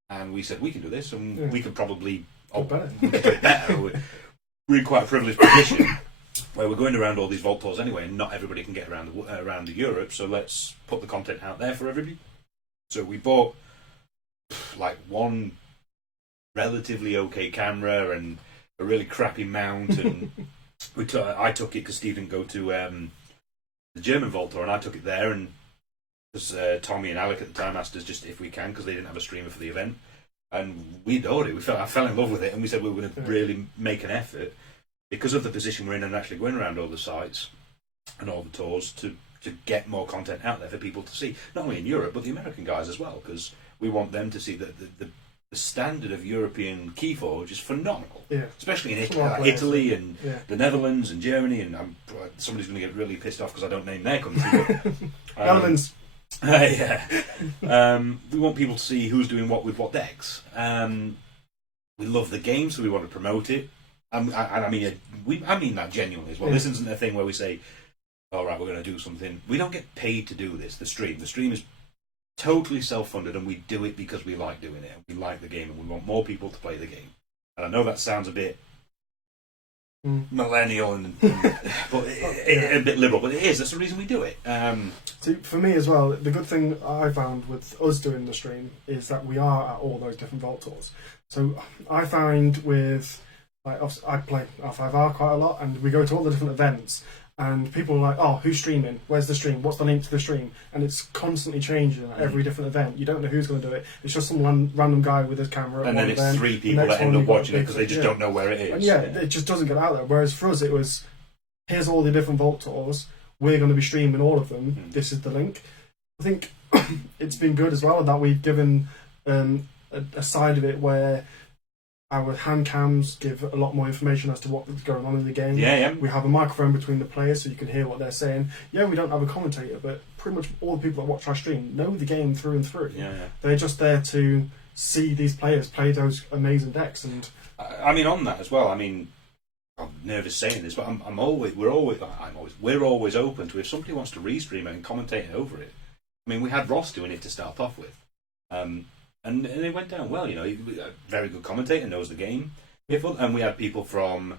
and we said we can do this and we can probably do it better. We're in quite a privileged position where we're going around all these Vault Tours anyway, and not everybody can get around Europe, so let's put the content out there for everybody. So we bought like one relatively okay camera and a really crappy mount, and I took it because Steve didn't go to the German Vault Tour, and I took it there, and because Tommy and Alec at the time asked us just if we can because they didn't have a streamer for the event. And we adored it. I fell in love with it, and we said we were going to really make an effort because of the position we're in and actually going around all the sites and all the tours to get more content out there for people to see, not only in Europe but the American guys as well, because we want them to see that the standard of European Keyforge is phenomenal, especially in Italy and the Netherlands and Germany. And somebody's going to get really pissed off because I don't name their country. Netherlands. We want people to see who's doing what with what decks. We love the game, so we want to promote it. I mean that genuinely as well. This isn't a thing where we say, "All right, we're going to do something." We don't get paid to do this. The stream is totally self-funded, and we do it because we like doing it, and we like the game, and we want more people to play the game. And I know that sounds a bit millennial but a bit liberal, but it is. That's the reason we do it. See, for me as well, the good thing I found with us doing the stream is that we are at all those different Vault Tours. So I find with, like, I play R5R quite a lot, and we go to all the different events, and people are like, "Oh, who's streaming? Where's the stream? What's the link to the stream?" And it's constantly changing at every different event. You don't know who's going to do it. It's just some random guy with his camera. And then it's event. 3 people that end up watching it because they just don't know where it is. And it just doesn't get out there. Whereas for us, it was, here's all the different Vault Tours. We're going to be streaming all of them. This is the link. I think it's been good as well that we've given a side of it where our hand cams give a lot more information as to what's going on in the game. We have a microphone between the players so you can hear what they're saying. We don't have a commentator, but pretty much all the people that watch our stream know the game through and through. They're just there to see these players play those amazing decks. And I mean, on that as well, I mean, I'm nervous saying this, but we're always open to if somebody wants to restream it and commentate over it. I mean, we had Ross doing it to start off with. And it went down well, you know. A very good commentator, knows the game. And we had people from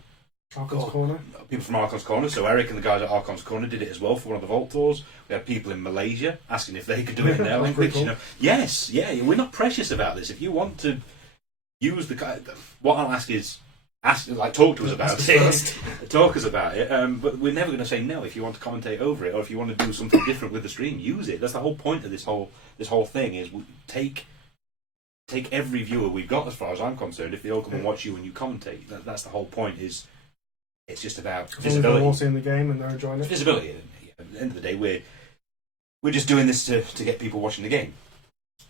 Archon's Corner. People from Archon's Corner. So Eric and the guys at Archon's Corner did it as well for one of the Vault Tours. We had people in Malaysia asking if they could do it in their language. Cool. You know, yes, we're not precious about this. If you want to use what I'll ask is talk to us about it. Talk us about it. But we're never going to say no if you want to commentate over it or if you want to do something different with the stream. Use it. That's the whole point of this whole thing. Is take every viewer we've got, as far as I'm concerned. If they all come and watch you and you commentate, that's the whole point. Is it's just about visibility. They're all seeing the game and they're enjoying it. Visibility. At the end of the day, we're just doing this to get people watching the game.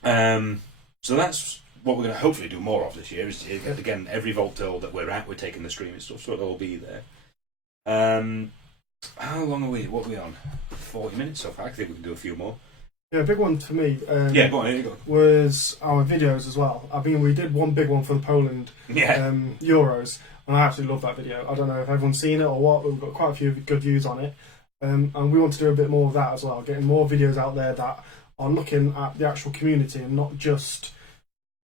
So that's what we're going to hopefully do more of this year. Is again, every Vault Tour that we're at, we're taking the stream and stuff, so it'll all be there. How long are we? What are we on? 40 minutes so far. I think we can do a few more. A big one for me go on, here you go. was our videos as well. I mean, we did one big one for the Poland Euros, and I absolutely love that video. I don't know if everyone's seen it or what, but we've got quite a few good views on it. And we want to do a bit more of that as well, getting more videos out there that are looking at the actual community and not just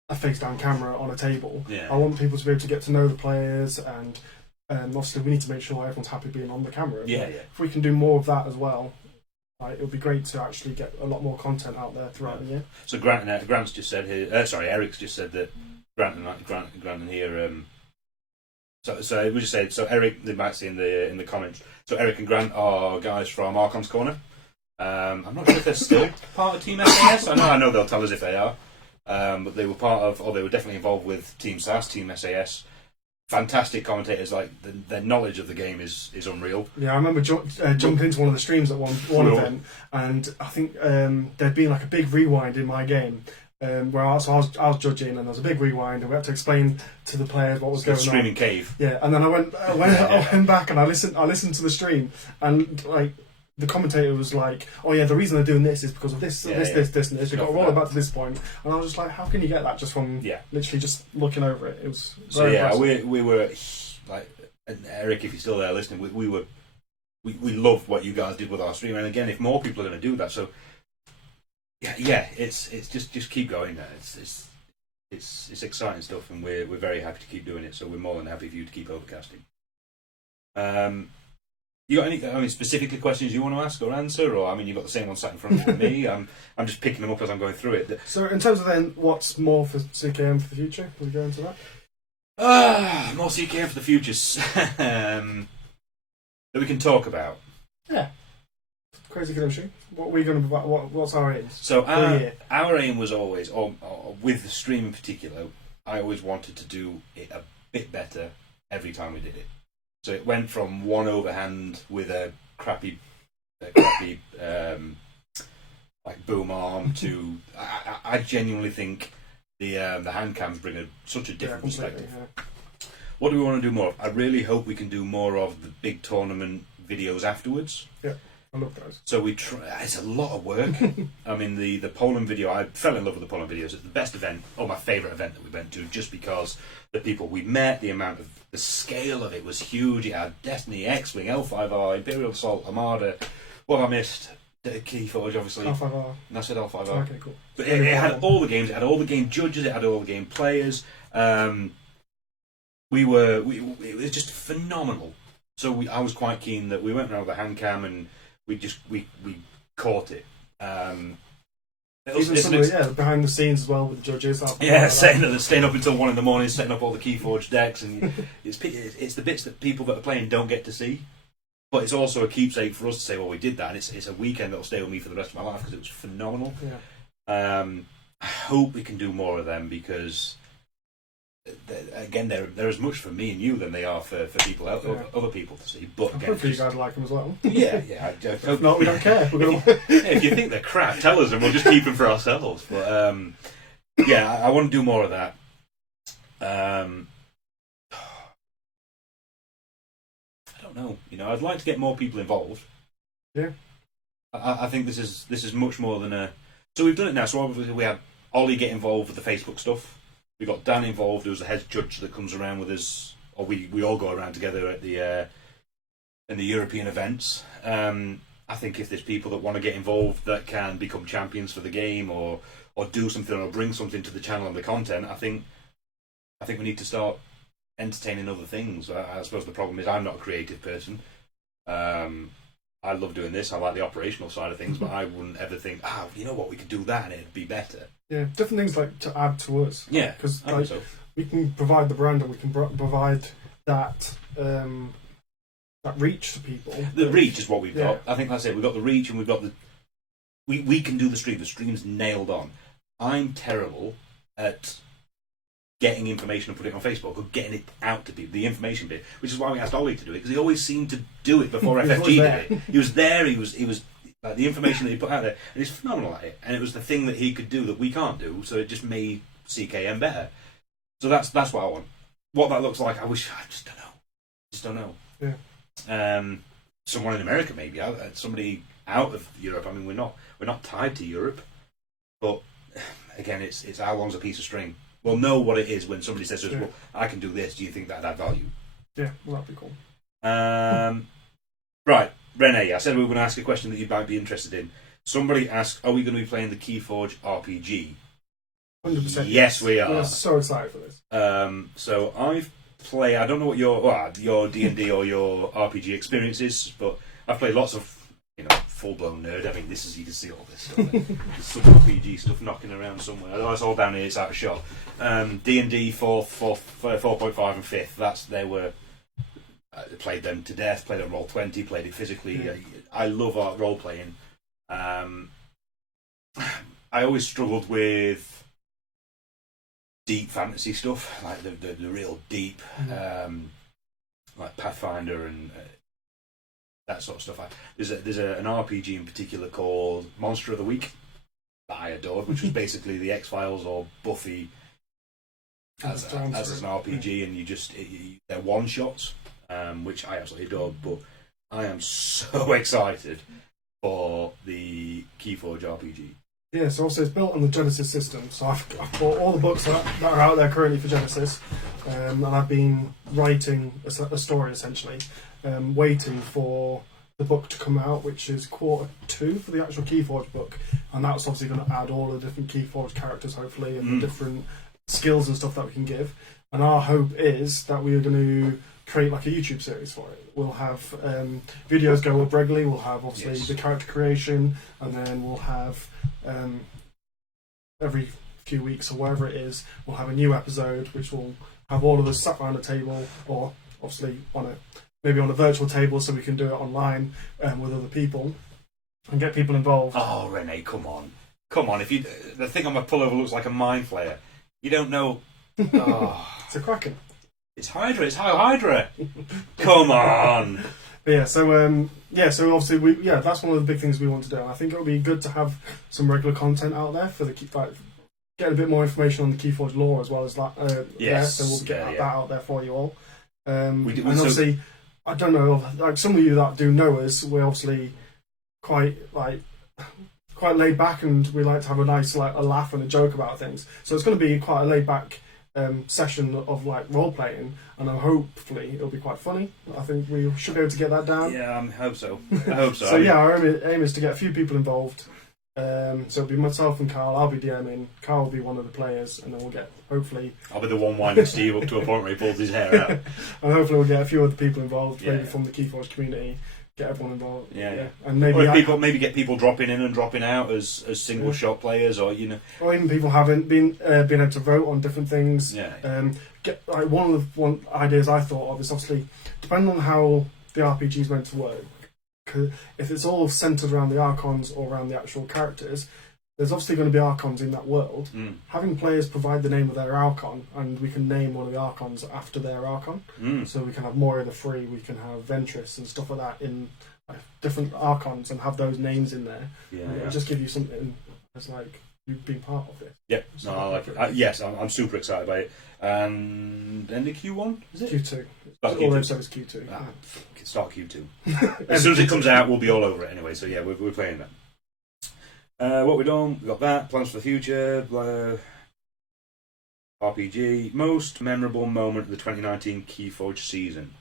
a face-down camera on a table. I want people to be able to get to know the players, and obviously we need to make sure everyone's happy being on the camera. If we can do more of that as well, it would be great to actually get a lot more content out there throughout the year. So Grant's just said here. Eric's just said that Grant and here. So we just said so. Eric, they might see in the comments. So Eric and Grant are guys from Archon's Corner. I'm not sure if they're still part of Team SAS. I know they'll tell us if they are. But they were part of, or they were definitely involved with Team SAS, Team SAS. Fantastic commentators. Like their knowledge of the game is unreal. Yeah, I remember jumping into one of the streams at one event, and I think there'd been like a big rewind in my game. Where I was judging, and there was a big rewind, and we had to explain to the players what was going on. Streaming cave. Yeah, and then I went back and I listened to the stream, and like the commentator was like, "Oh yeah, the reason they're doing this is because of this, this, and this. We've got to roll it back to this point." And I was just like, "How can you get that just from literally just looking over it?" It was very impressive. we were like, and Eric, if you're still there listening, we loved what you guys did with our stream, and again, if more people are going to do that, so. Yeah, it's just keep going there. It's exciting stuff, and we're very happy to keep doing it. So we're more than happy for you to keep overcasting. You got any specifically questions you want to ask or answer, or you've got the same one sat in front of me. I'm just picking them up as I'm going through it. So in terms of then, what's more for CKM for the future? Will we go into that? More CKM for the futures that we can talk about. Yeah. Crazy Killing Machine. What are we going to? What's our aim? So our aim was always, or with the stream in particular, I always wanted to do it a bit better every time we did it. So it went from one overhand with a crappy like boom arm to I genuinely think the hand cams bring such a different perspective. Yeah. What do we want to do more of? I really hope we can do more of the big tournament videos afterwards. Yeah. I love those. So we try. It's a lot of work. The Poland video. I fell in love with the Poland videos. It's the best event, or my favourite event that we went to, just because the people we met, the scale of it was huge. It had Destiny, X-Wing, L5R, Imperial Assault, Armada. What I missed, Keyforge, obviously. L5R. And I said L5R. Okay, cool. But it had all the games. It had all the game judges. It had all the game players. It was just phenomenal. So I was quite keen that we went around with the hand cam and. We caught it. Even some of the behind the scenes as well with the judges. Staying up until 1 a.m, setting up all the Keyforge decks, and it's the bits that people that are playing don't get to see. But it's also a keepsake for us to say, well, we did that, and it's a weekend that'll stay with me for the rest of my life because it was phenomenal. Yeah. I hope we can do more of them because. Again, they're as much for me and you than they are for people other people to see. But again, hopefully you guys like them as well. Yeah. If not, we don't care. If you think they're crap, tell us, and we'll just keep them for ourselves. But I want to do more of that. I don't know. I'd like to get more people involved. Yeah. I think this is much more than a. So we've done it now. So obviously we had Ollie get involved with the Facebook stuff. We got Dan involved, who's the head judge that comes around with us, or we all go around together at the in the European events. I think if there's people that want to get involved that can become champions for the game, or do something, or bring something to the channel and the content, I think we need to start entertaining other things. I suppose the problem is I'm not a creative person. I love doing this. I like the operational side of things, but I wouldn't ever think, you know what, we could do that and it'd be better. Yeah, different things like to add to us. Yeah, because we can provide the brand and we can provide that that reach to people. The reach is what we've got. I think that's it. We've got the reach and we've got the. We can do the stream. The stream's nailed on. I'm terrible at getting information and putting it on Facebook, or getting it out to people, the information bit, which is why we asked Ollie to do it, because he always seemed to do it before FFG did it. He was there, he was like, the information that he put out there, and he's phenomenal at it, and it was the thing that he could do that we can't do, so it just made CKM better. So that's what I want. What that looks like, I just don't know. Yeah. Someone in America maybe, somebody out of Europe. I mean, we're not tied to Europe, but again, it's how long's a piece of string. We'll know what it is when somebody says to us, well, I can do this. Do you think that'd add value? Yeah, well, that'd be cool. Right, Renee, I said we were going to ask a question that you might be interested in. Somebody asked, are we going to be playing the Keyforge RPG? 100%. Yes, we are. We're so excited for this. So I've played, I don't know what your D&D or your RPG experience is, but I've played lots of full-blown nerd. I mean, this is, you can see all this stuff. There's some RPG stuff knocking around somewhere. Oh, it's all down here, it's out of shot. D&D 4.5 and 5th, they were... played them to death, played it on Roll20, played it physically. Yeah. I love art role-playing. I always struggled with deep fantasy stuff, like the real deep, like Pathfinder and that sort of stuff. There's an RPG in particular called Monster of the Week that I adored, which was basically the X-Files or Buffy as an RPG, and they're one-shots, which I absolutely adored, but I am so excited for the Keyforge RPG. Yeah, so also it's built on the Genesis system. So I've bought all the books that are out there currently for Genesis, and I've been writing a story essentially, waiting for the book to come out, which is Q2 for the actual Keyforge book, and that's obviously going to add all the different Keyforge characters, hopefully, and the different skills and stuff that we can give. And our hope is that we are going to create like a YouTube series for it. We'll have videos go up regularly. We'll have obviously the character creation, and then we'll have every few weeks or whatever it is, we'll have a new episode which will have all of us sat around a table, or obviously maybe on a virtual table, so we can do it online with other people and get people involved. Oh, Renee, come on! If the thing on my pullover looks like a mind flayer, you don't know. Oh. It's a Kraken. It's Hydra. It's Hydra. Come on. But so obviously that's one of the big things we want to do. And I think it would be good to have some regular content out there for get a bit more information on the Keyforge lore as well as that. Yes. So we'll get that out there for you all. We do, and obviously, I don't know, like some of you that do know us, we're obviously quite laid back, and we like to have a nice a laugh and a joke about things. So it's going to be quite a laid back session of role playing, and hopefully it'll be quite funny. I think we should be able to get that down. Yeah, I hope so. So our aim is to get a few people involved. So it'll be myself and Carl. I'll be DMing. Carl will be one of the players, and then we'll get I'll be the one winding Steve up to a point where he pulls his hair out. And hopefully we'll get a few other people involved, maybe from the Keyforge community. Get everyone involved. Yeah. And maybe get people dropping in and dropping out as single shot players, or or even people haven't been able to vote on different things. Yeah. One of the ideas I thought of is obviously depending on how the RPG is meant to work. If it's all centered around the Archons or around the actual characters, there's obviously going to be Archons in that world. Having players provide the name of their Archon, and we can name one of the Archons after their Archon. So we can have Moira the Free, we can have Ventress and stuff like that in different Archons, and have those names in there. It'll just give you something as you've been part of it. Yeah, no, I like it. Yes, I'm super excited by it. And the Q1, is it? Q2. Start All Q2. episodes Q2. Start Q2. As soon as it comes out, we'll be all over it anyway. So yeah, we're playing that. What we've done, we've got that. Plans for the future. RPG. Most memorable moment of the 2019 Keyforge season.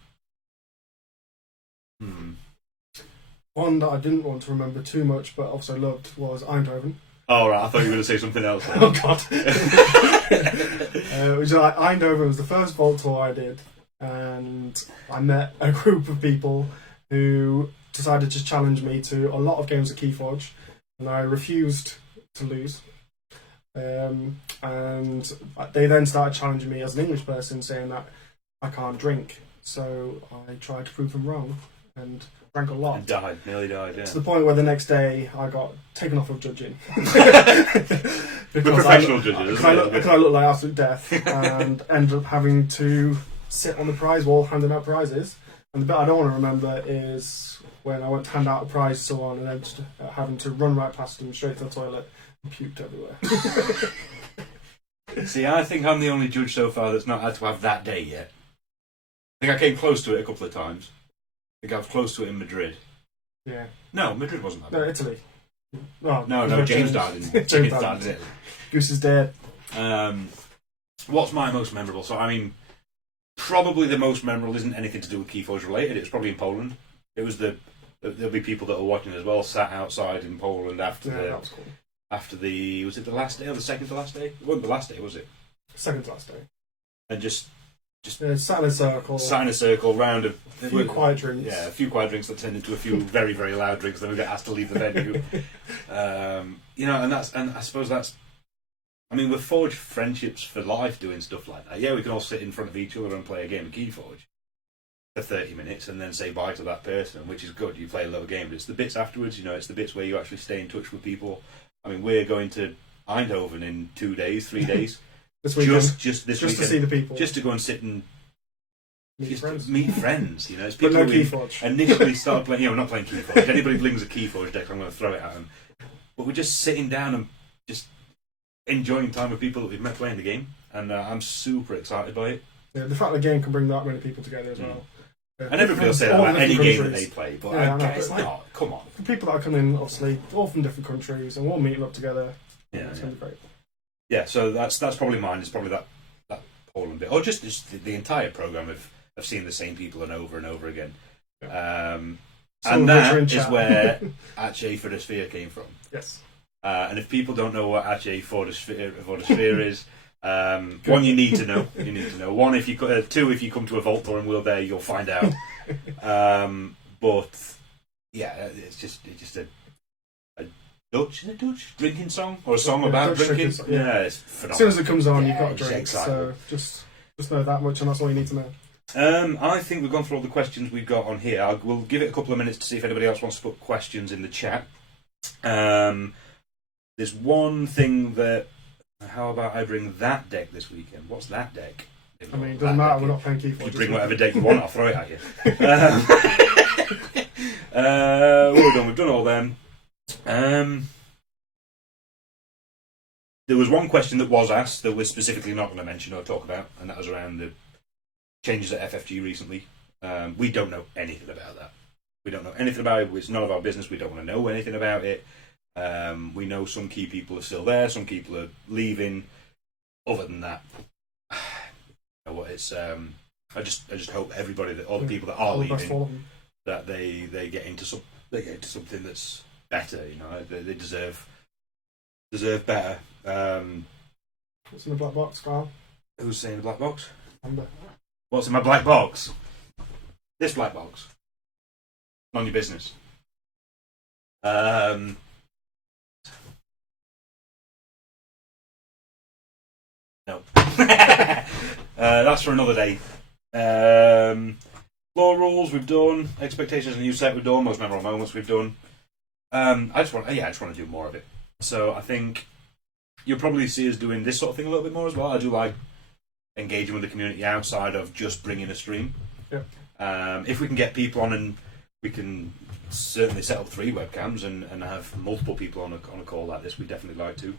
One that I didn't want to remember too much, but also loved, was Eindhoven. Oh, right, I thought you were going to say something else. Oh, God. Eindhoven was the first Vault tour I did, and I met a group of people who decided to challenge me to a lot of games of Keyforge, and I refused to lose. And they then started challenging me as an English person, saying that I can't drink. So I tried to prove them wrong, and drank a lot. And nearly died, yeah. To the point where the next day I got taken off of judging. The professional judges, I looked like absolute death, and ended up having to sit on the prize wall handing out prizes. And the bit I don't want to remember is when I went to hand out a prize to someone and then just having to run right past them straight to the toilet and puked everywhere. See, I think I'm the only judge so far that's not had to have that day yet. I think I came close to it a couple of times. I think I was close to it in Madrid. Yeah. No, Madrid wasn't that bad. No, Italy. Oh, no, James died in Italy. Goose is dead. What's my most memorable? So, I mean, probably the most memorable isn't anything to do with Keyforge related. It was probably in Poland. It was there'll be people that are watching as well, sat outside in Poland after that was cool. After was it the last day or the second to last day? It wasn't the last day, was it? Second to last day. And just just sat in a circle. Sat in a circle round a few quiet drinks. Yeah, a few quiet drinks that turned into a few very, very loud drinks. Then we get asked to leave the venue. You know, and I suppose that's. I mean, we've forged friendships for life doing stuff like that. Yeah, we can all sit in front of each other and play a game of Keyforge for 30 minutes and then say bye to that person, which is good. You play a little game, but it's the bits afterwards. You know, it's the bits where you actually stay in touch with people. I mean, we're going to Eindhoven in 2 days, 3 days. This weekend. Just this just weekend, to see the people. just to go and sit and meet friends. meet friends. You know, it's But people no who Keyforge. initially started playing. You know, not playing Keyforge. If anybody brings a Keyforge deck, I'm going to throw it at them. But we're just sitting down and just enjoying time with people that we've met playing the game, and I'm super excited by it. Yeah, the fact the game can bring that many people together as well. And everybody will say that about any game that they play, but Yeah, I know, it's but like- not. Come on. The people that are coming, obviously, all from different countries, and we're all meeting up together. Yeah, It's going to be great. Yeah, so that's probably mine. It's probably that Poland bit, or just the entire program of seeing the same people and over again. Some And of which are that in is chat. where Aceh for the Sphere came from. Yes. And if people don't know what Aceh for the Sphere is, one, you need to know. You need to know. One, if you two, if you come to a Vault Tour and we're there, you'll find out. But yeah, it's just a Dutch drinking song or a song Yeah, about Dutch drinking. drinking song, yeah. It's As phenomenal. soon as it comes on, Yeah, you've got a it's drink. exciting. So just know that much, and that's all you need to know. I think we've gone through all the questions we've got on here. We'll give it a couple of minutes to see if anybody else wants to put questions in the chat. There's one thing that. How about I bring that deck this weekend? What's that deck? I mean, it doesn't matter. We're not playing Keyforge. You bring whatever deck you want. I'll throw it at you. We've done all them. There was one question that was asked that we're specifically not going to mention or talk about, and that was around the changes at FFG recently. We don't know anything about that. We don't know anything about it. It's none of our business. We don't want to know anything about it. We know some key people are still there. Some people are leaving. Other than that, you know what? It's I just hope everybody, that all the people that are All the best leaving, for them. that they get into something that's better. You know, they deserve better. What's in the black box, Carl? Who's saying the black box? Amber. What's in my black box? This black box. None of your business. No. That's for another day. Floor rules we've done. Expectations of the new set we've done. Most memorable moments we've done. I just want to do more of it. So I think you'll probably see us doing this sort of thing a little bit more as well. I do like engaging with the community outside of just bringing a stream. Yep. If we can get people on, and we can certainly set up 3 webcams and have multiple people on a call like this, we definitely like to.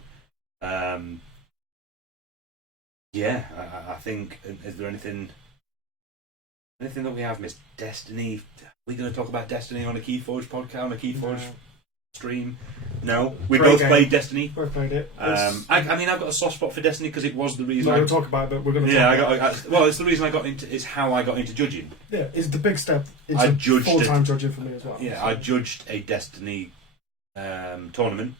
Yeah, I think. Is there anything that we have missed? Destiny. Are we going to talk about Destiny on a Keyforge podcast, on a Keyforge stream? No, we Great both game. played Destiny. Both played it. I mean, I've got a soft spot for Destiny because it was the reason. We'll talk about it, but we're going to. Yeah, well, it's the reason I got into. It's how I got into judging. Yeah, it's the big step. It's I judged full-time judging for me as well. Yeah, I judged a Destiny tournament,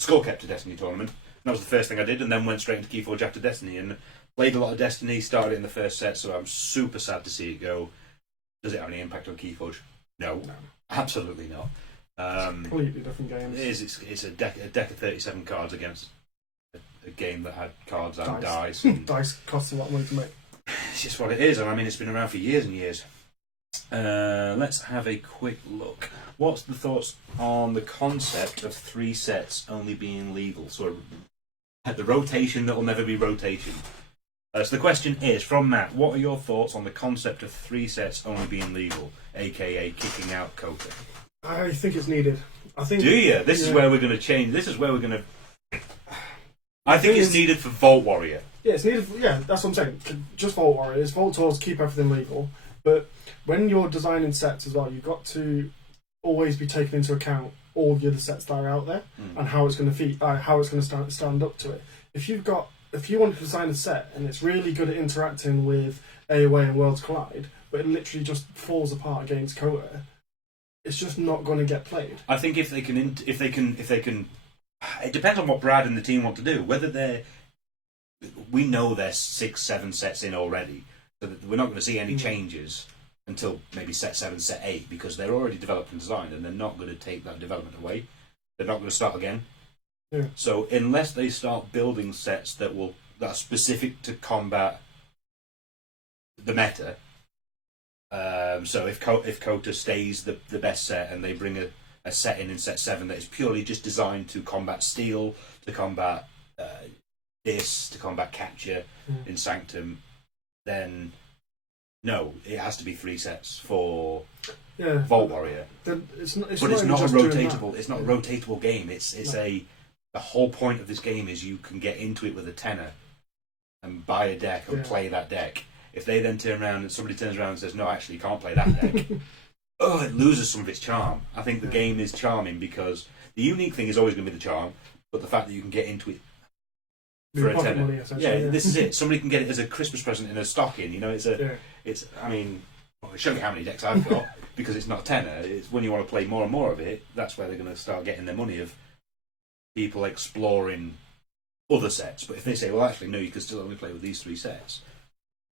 Skull kept a Destiny tournament. And that was the first thing I did, and then went straight into Keyforge after Destiny, and played a lot of Destiny. Started it in the first set, so I'm super sad to see it go. Does it have any impact on Keyforge? No. Absolutely not. Completely different games. It is. It's a deck of 37 cards against a game that had cards and dice. And Dice costs a lot of money to make. it's just what it is, and I mean, it's been around for years and years. Let's have a quick look. What's the thoughts on the concept of 3 sets only being legal? So the rotation that will never be rotation. So the question is, from Matt, what are your thoughts on the concept of 3 sets only being legal, aka kicking out Kota? I think it's needed. I think. Do you? This is where we're going to change. This is where we're going to. I think it's needed for Vault Warrior. Yeah, it's needed. Yeah, that's what I'm saying. Just Vault Warriors, Vault Tours, keep everything legal. But when you're designing sets as well, you've got to always be taking into account all the other sets that are out there and how it's going to how it's going to stand up to it. If you want to design a set and it's really good at interacting with AOA and Worlds Collide, but it literally just falls apart against Kota, it's just not going to get played. I think if they can, it depends on what Brad and the team want to do. Whether we know they're 6-7 sets in already. So that we're not going to see any changes until maybe set 7, set 8, because they're already developed and designed, and they're not going to take that development away. They're not going to start again. Yeah. So unless they start building sets that are specific to combat the meta, so if Kota stays the best set and they bring a set in set 7 that is purely just designed to combat steal, to combat to combat capture in Sanctum, then no, it has to be 3 sets for Vault Warrior. It's not a rotatable. It's not a rotatable game. The whole point of this game is you can get into it with a tenner and buy a deck and play that deck. If they then turn around and somebody turns around and says, no, actually you can't play that deck, it loses some of its charm. I think the game is charming because the unique thing is always going to be the charm, but the fact that you can get into it for a tenner. Money, this is it. Somebody can get it as a Christmas present in a stocking. You know, I mean, I'll show you how many decks I've got because it's not a tenner. It's when you want to play more and more of it, that's where they're going to start getting their money of people exploring other sets. But if they say, well, actually, no, you can still only play with these 3 sets,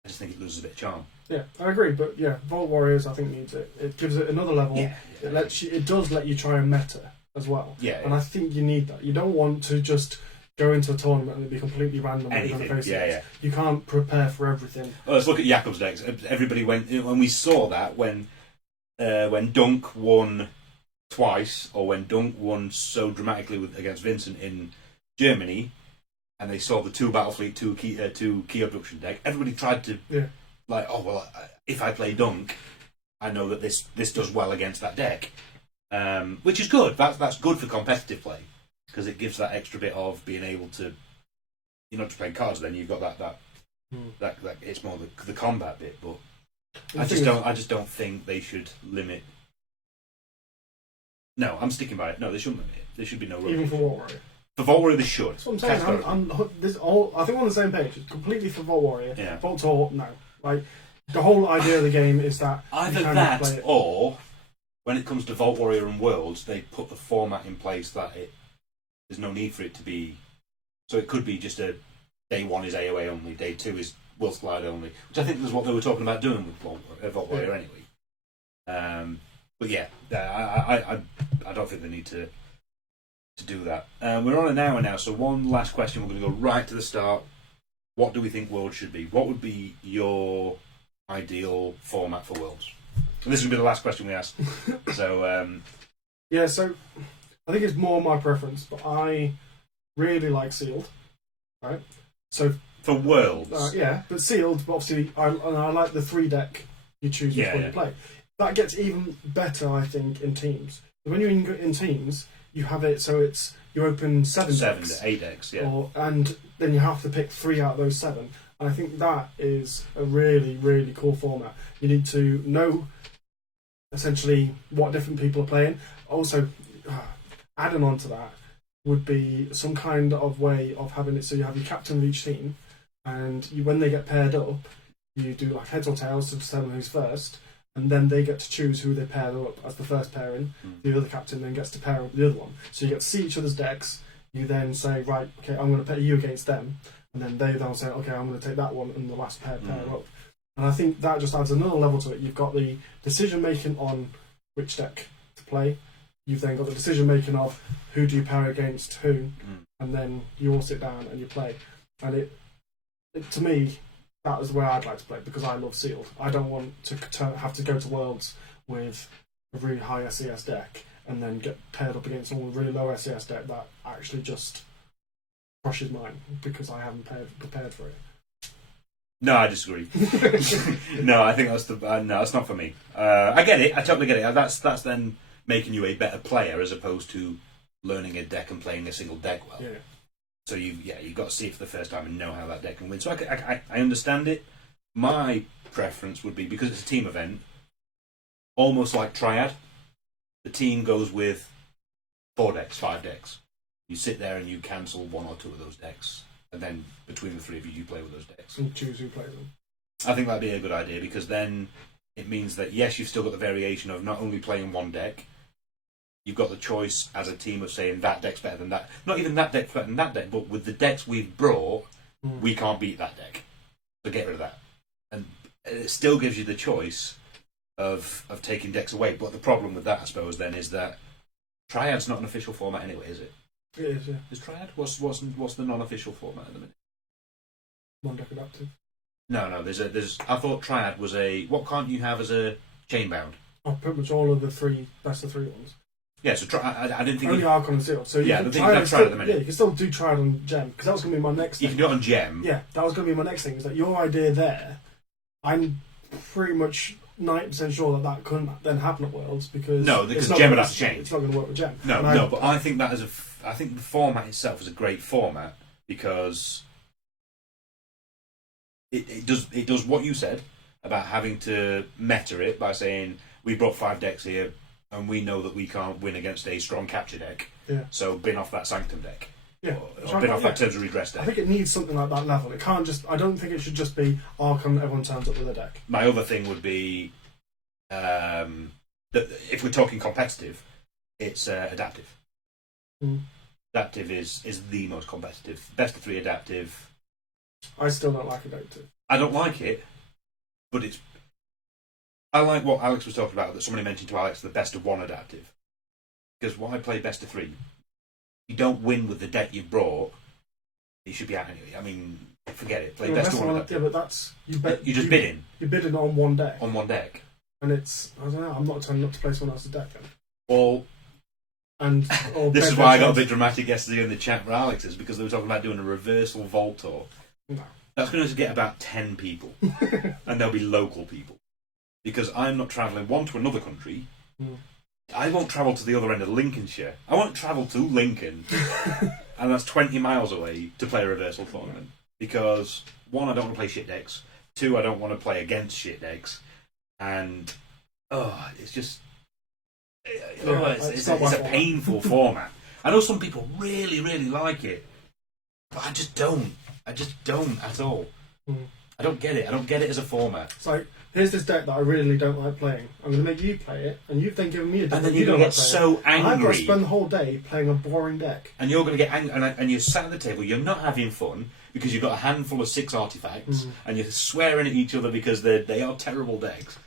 I just think it loses a bit of charm. Yeah, I agree. But Vault Warriors, I think, needs it. It gives it another level. Yeah. It does let you try and meta as well. Yeah. And I think you need that. You don't want to just go into a tournament and it be completely random what you're going to face against. You can't prepare for everything. Well, let's look at Jakob's decks. Everybody went when we saw that when Dunk won twice, or when Dunk won so dramatically against Vincent in Germany, and they saw the 2 Battlefleet, 2 Key Abduction deck. Everybody tried to if I play Dunk, I know that this does well against that deck, which is good. That's good for competitive play because it gives that extra bit of being able to, you're not just playing cards. Then you've got that it's more the combat bit. But I just don't think they should limit. No, I'm sticking by it. No, they shouldn't limit it. There should be no rule. Even for Vault Warrior. For Vault Warrior, they should. That's what I'm saying. I think we're on the same page. It's completely for Vault Warrior. Yeah. Vault Tour, no. Like, the whole idea of the game is that either that or when it comes to Vault Warrior and Worlds, they put the format in place that there's no need for it to be. So it could be just a day 1 is AOA only, day 2 is Will Slide only, which I think was what they were talking about doing with Vault Warrior anyway. But yeah, I don't think they need to do that. We're on an hour now, so one last question. We're going to go right to the start. What do we think Worlds should be? What would be your ideal format for Worlds? And this will be the last question we ask. So so I think it's more my preference, but I really like Sealed, right? So for Worlds, but Sealed. But obviously, I like the 3 deck you choose before you play. That gets even better, I think, in teams. When you're in teams, you have it so you open 7 decks. 7 to 8 decks, and then you have to pick 3 out of those 7. And I think that is a really, really cool format. You need to know essentially what different people are playing. Also, adding on to that would be some kind of way of having it so you have your captain of each team, and when they get paired up, you do like heads or tails to determine who's first. And then they get to choose who they pair up as the first pairing. The other captain then gets to pair up with the other one. So you get to see each other's decks. You then say, right, okay, I'm going to pair you against them. And then they then say, okay, I'm going to take that one and the last pair up. And I think that just adds another level to it. You've got the decision making on which deck to play. You've then got the decision making of who do you pair against who. And then you all sit down and you play. And it to me, that is where I'd like to play because I love Sealed. I don't want to have to go to Worlds with a really high SES deck and then get paired up against someone with a really low SES deck that actually just crushes mine because I haven't prepared for it. No, I disagree. No, I think that's no, that's not for me. I get it. I totally get it. That's then making you a better player as opposed to learning a deck and playing a single deck well. Yeah. So you've got to see it for the first time and know how that deck can win. So I understand it. My preference would be, because it's a team event, almost like Triad. The team goes with 4 decks, 5 decks. You sit there and you cancel 1 or 2 of those decks, and then between the 3 of you, you play with those decks. And choose who plays them. I think that'd be a good idea because then it means that yes, you've still got the variation of not only playing 1 deck. You've got the choice as a team of saying that deck's better than that. Not even that deck's better than that deck, but with the decks we've brought, we can't beat that deck. So get rid of that. And it still gives you the choice of taking decks away. But the problem with that, I suppose, then is that Triad's not an official format anyway, is it? It is, yeah. Is Triad? What's the non-official format at the minute? One deck adaptive. No. There's. I thought Triad was a. What can't you have as a chainbound? Oh, pretty much all of the best of 3 ones. Yeah, so I didn't think. Only Archon and Sealed. So you yeah, can I think that's Triad at the minute. Yeah, you can still do Triad on Gem, because that was going to be my next thing. You can do it on Gem. Yeah, that was going to be my next thing. Is that your idea there? I'm pretty much 90% sure that couldn't then happen at Worlds, because Gem would have to change. It's not going to work with Gem. No, but I think that I think the format itself is a great format because it does what you said about having to meta it by saying we brought 5 decks here and we know that we can't win against a strong capture deck. Yeah. So bin off that Sanctum deck. Yeah. Or bin off that Terms of Redress deck. I think it needs something like that level. It can't just. I don't think it should just be Archon. Everyone turns up with a deck. My other thing would be that if we're talking competitive, it's adaptive. Mm. Adaptive is the most competitive. Best of 3 adaptive. I still don't like adaptive. I don't like it, but it's. I like what Alex was talking about, that somebody mentioned to Alex, the best of 1 adaptive. Because why play best of 3? You don't win with the deck you brought, you should be out anyway. I mean, forget it. Play best of 1 adaptive. Yeah, but that's... You're just bidding. You're bidding on one deck. On one deck. And it's... I don't know, I'm not turning up to play someone else's deck then. Or this is why I got a bit dramatic yesterday in the chat for Alex's, because they were talking about doing a reversal vault tour. No. That's going to get about 10 people. And they'll be local people. Because I'm not travelling, one, to another country. Mm. I won't travel to the other end of Lincolnshire. I won't travel to Lincoln. And that's 20 miles away to play a reversal tournament. Because, 1, I don't want to play shit decks. 2, I don't want to play against shit decks. And, it's just... It's a painful format. I know some people really, really like it. But I just don't. I just don't at all. Mm. I don't get it. I don't get it as a format. It's like, here's this deck that I really don't like playing. I'm going to make you play it, and you've then given me a deck. And then you're going to get so angry. And I've got to spend the whole day playing a boring deck. And you're going to get angry, and you're sat at the table, you're not having fun, because you've got a handful of 6 artifacts, and you're swearing at each other because they are terrible decks.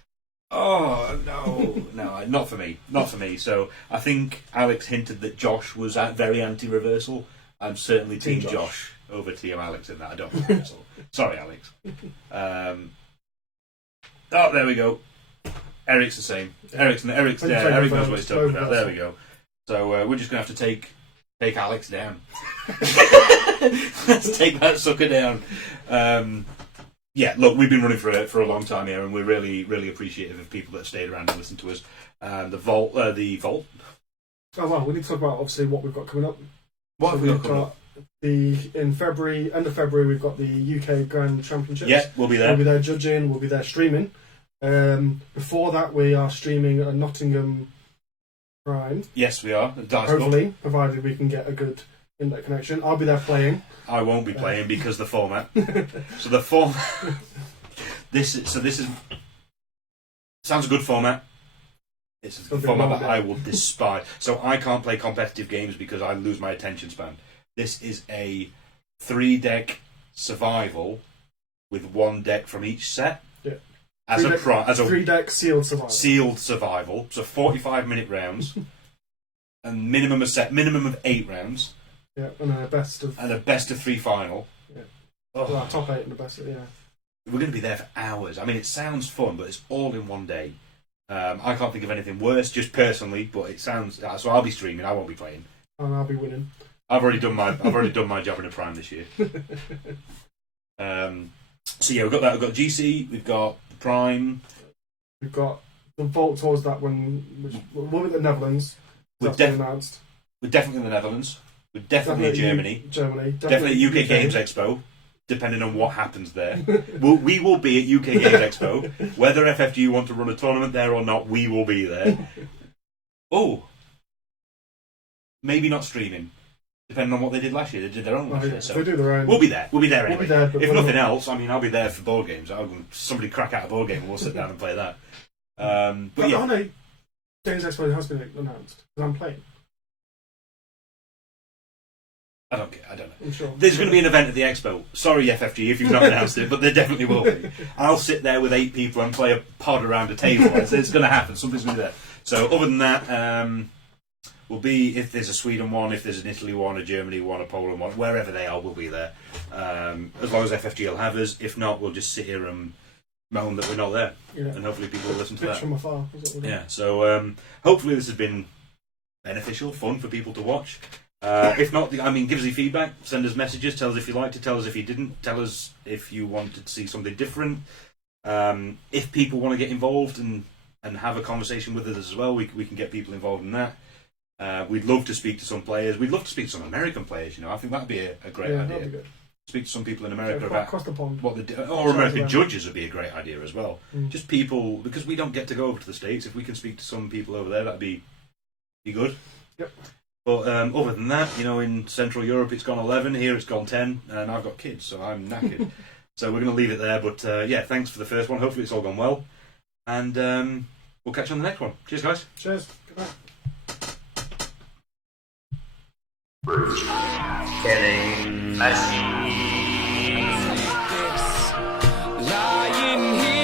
Oh, no, not for me. Not for me. So I think Alex hinted that Josh was very anti-reversal. I'm certainly Team Josh over Team Alex in that. I don't reversal. Sorry, Alex. There we go. Eric's the same. Eric's Eric knows what he's talking about. There we go. So we're just going to have to take Alex down. Let's take that sucker down. Yeah, look, we've been running for a long time here, and we're really, really appreciative of people that have stayed around and listened to us. The Vault. Oh well, we need to talk about obviously what we've got coming up. What have we got coming up? In February, end of February, we've got the UK Grand Championships. Yeah, we'll be there. We'll be there judging. We'll be there streaming. Before that, we are streaming a Nottingham Prime. Yes, we are. Hopefully, provided we can get a good internet connection. I'll be there playing. I won't be playing because the format. So the format. This is sounds a good format. It's a format that I will despise. So I can't play competitive games because I lose my attention span. This is a 3-deck survival with 1 deck from each set. Yeah. As a 3-deck sealed survival. Sealed survival. So 45-minute rounds, and minimum of 8 rounds. Yeah, and a best of 3 final. Yeah. Well, top 8 and the best of, yeah. We're going to be there for hours. I mean, it sounds fun, but it's all in one day. I can't think of anything worse, just personally, but it sounds... So I'll be streaming, I won't be playing. And I'll be winning. I've already done my job in a Prime this year. So yeah, we've got that. We've got GC, we've got the Prime. We've got the Vault Tours, that one, we'll be in the Netherlands. We're announced. We're definitely in the Netherlands. We're definitely in Germany. Definitely UK Games Expo, depending on what happens there. We will be at UK Games Expo. Whether FFG want to run a tournament there or not, we will be there. Oh, maybe not streaming, depending on what they did last year. They did their own last year. So they do their own. We'll be there. We'll be there anyway. If nothing else, I mean, I'll be there for board games. Somebody crack out a board game and we'll sit down and play that. But yeah. I know Games Expo has been announced because I'm playing. I don't care. I don't know. I'm sure. There's going to be an event at the expo. Sorry, FFG, if you've not announced it, but there definitely will be. I'll sit there with 8 people and play a pod around a table. It's going to happen. Something's going to be there. So other than that, we'll be, if there's a Sweden one, if there's an Italy one, a Germany one, a Poland one, wherever they are, we'll be there. As long as FFG will have us. If not, we'll just sit here and moan that we're not there. Yeah. And hopefully people will listen to that. From afar. Yeah. So hopefully this has been beneficial, fun for people to watch. If not, I mean, give us your feedback, send us messages, tell us if you liked it, tell us if you didn't, tell us if you wanted to see something different. If people want to get involved and have a conversation with us as well, we can get people involved in that. We'd love to speak to some players. We'd love to speak to some American players, I think that'd be a great idea. That'd be good. Speak to some people in America about across the pond. What they do. Or American judges would be a great idea as well. Just people, because we don't get to go over to the States, if we can speak to some people over there, that'd be good. Yep. But other than that, in Central Europe it's gone 11, here it's gone 10, and I've got kids, so I'm knackered. So we're going to leave it there, but yeah, thanks for the first one. Hopefully it's all gone well, and we'll catch you on the next one. Cheers, guys. Cheers. Goodbye. Killing machine. Lying here.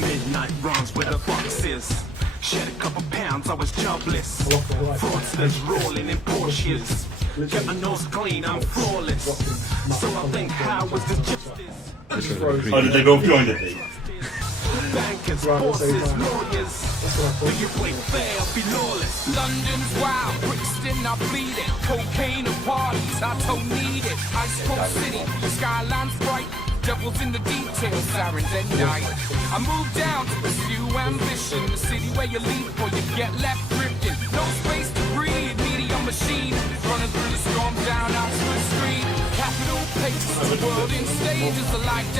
Midnight runs where the box is. Shed a couple pounds, I was jobless. Fraudsters rolling in Porsches. Get my nose clean, I'm flawless. So I think, how was the justice? Oh, did they both join it? Bankers, bosses, lawyers. Do you play fair, be lawless? London's wild, Brixton, I bleed it. Cocaine and parties, I don't need it. Ice Coast City, the skyline's bright. Devil's in the details, sirens at night. I moved down to pursue ambition. The city where you leave or you get left drifting. No space to breathe, media machine. Running through the storm down Oxford Street. Capital pace, the world in stages, the light down.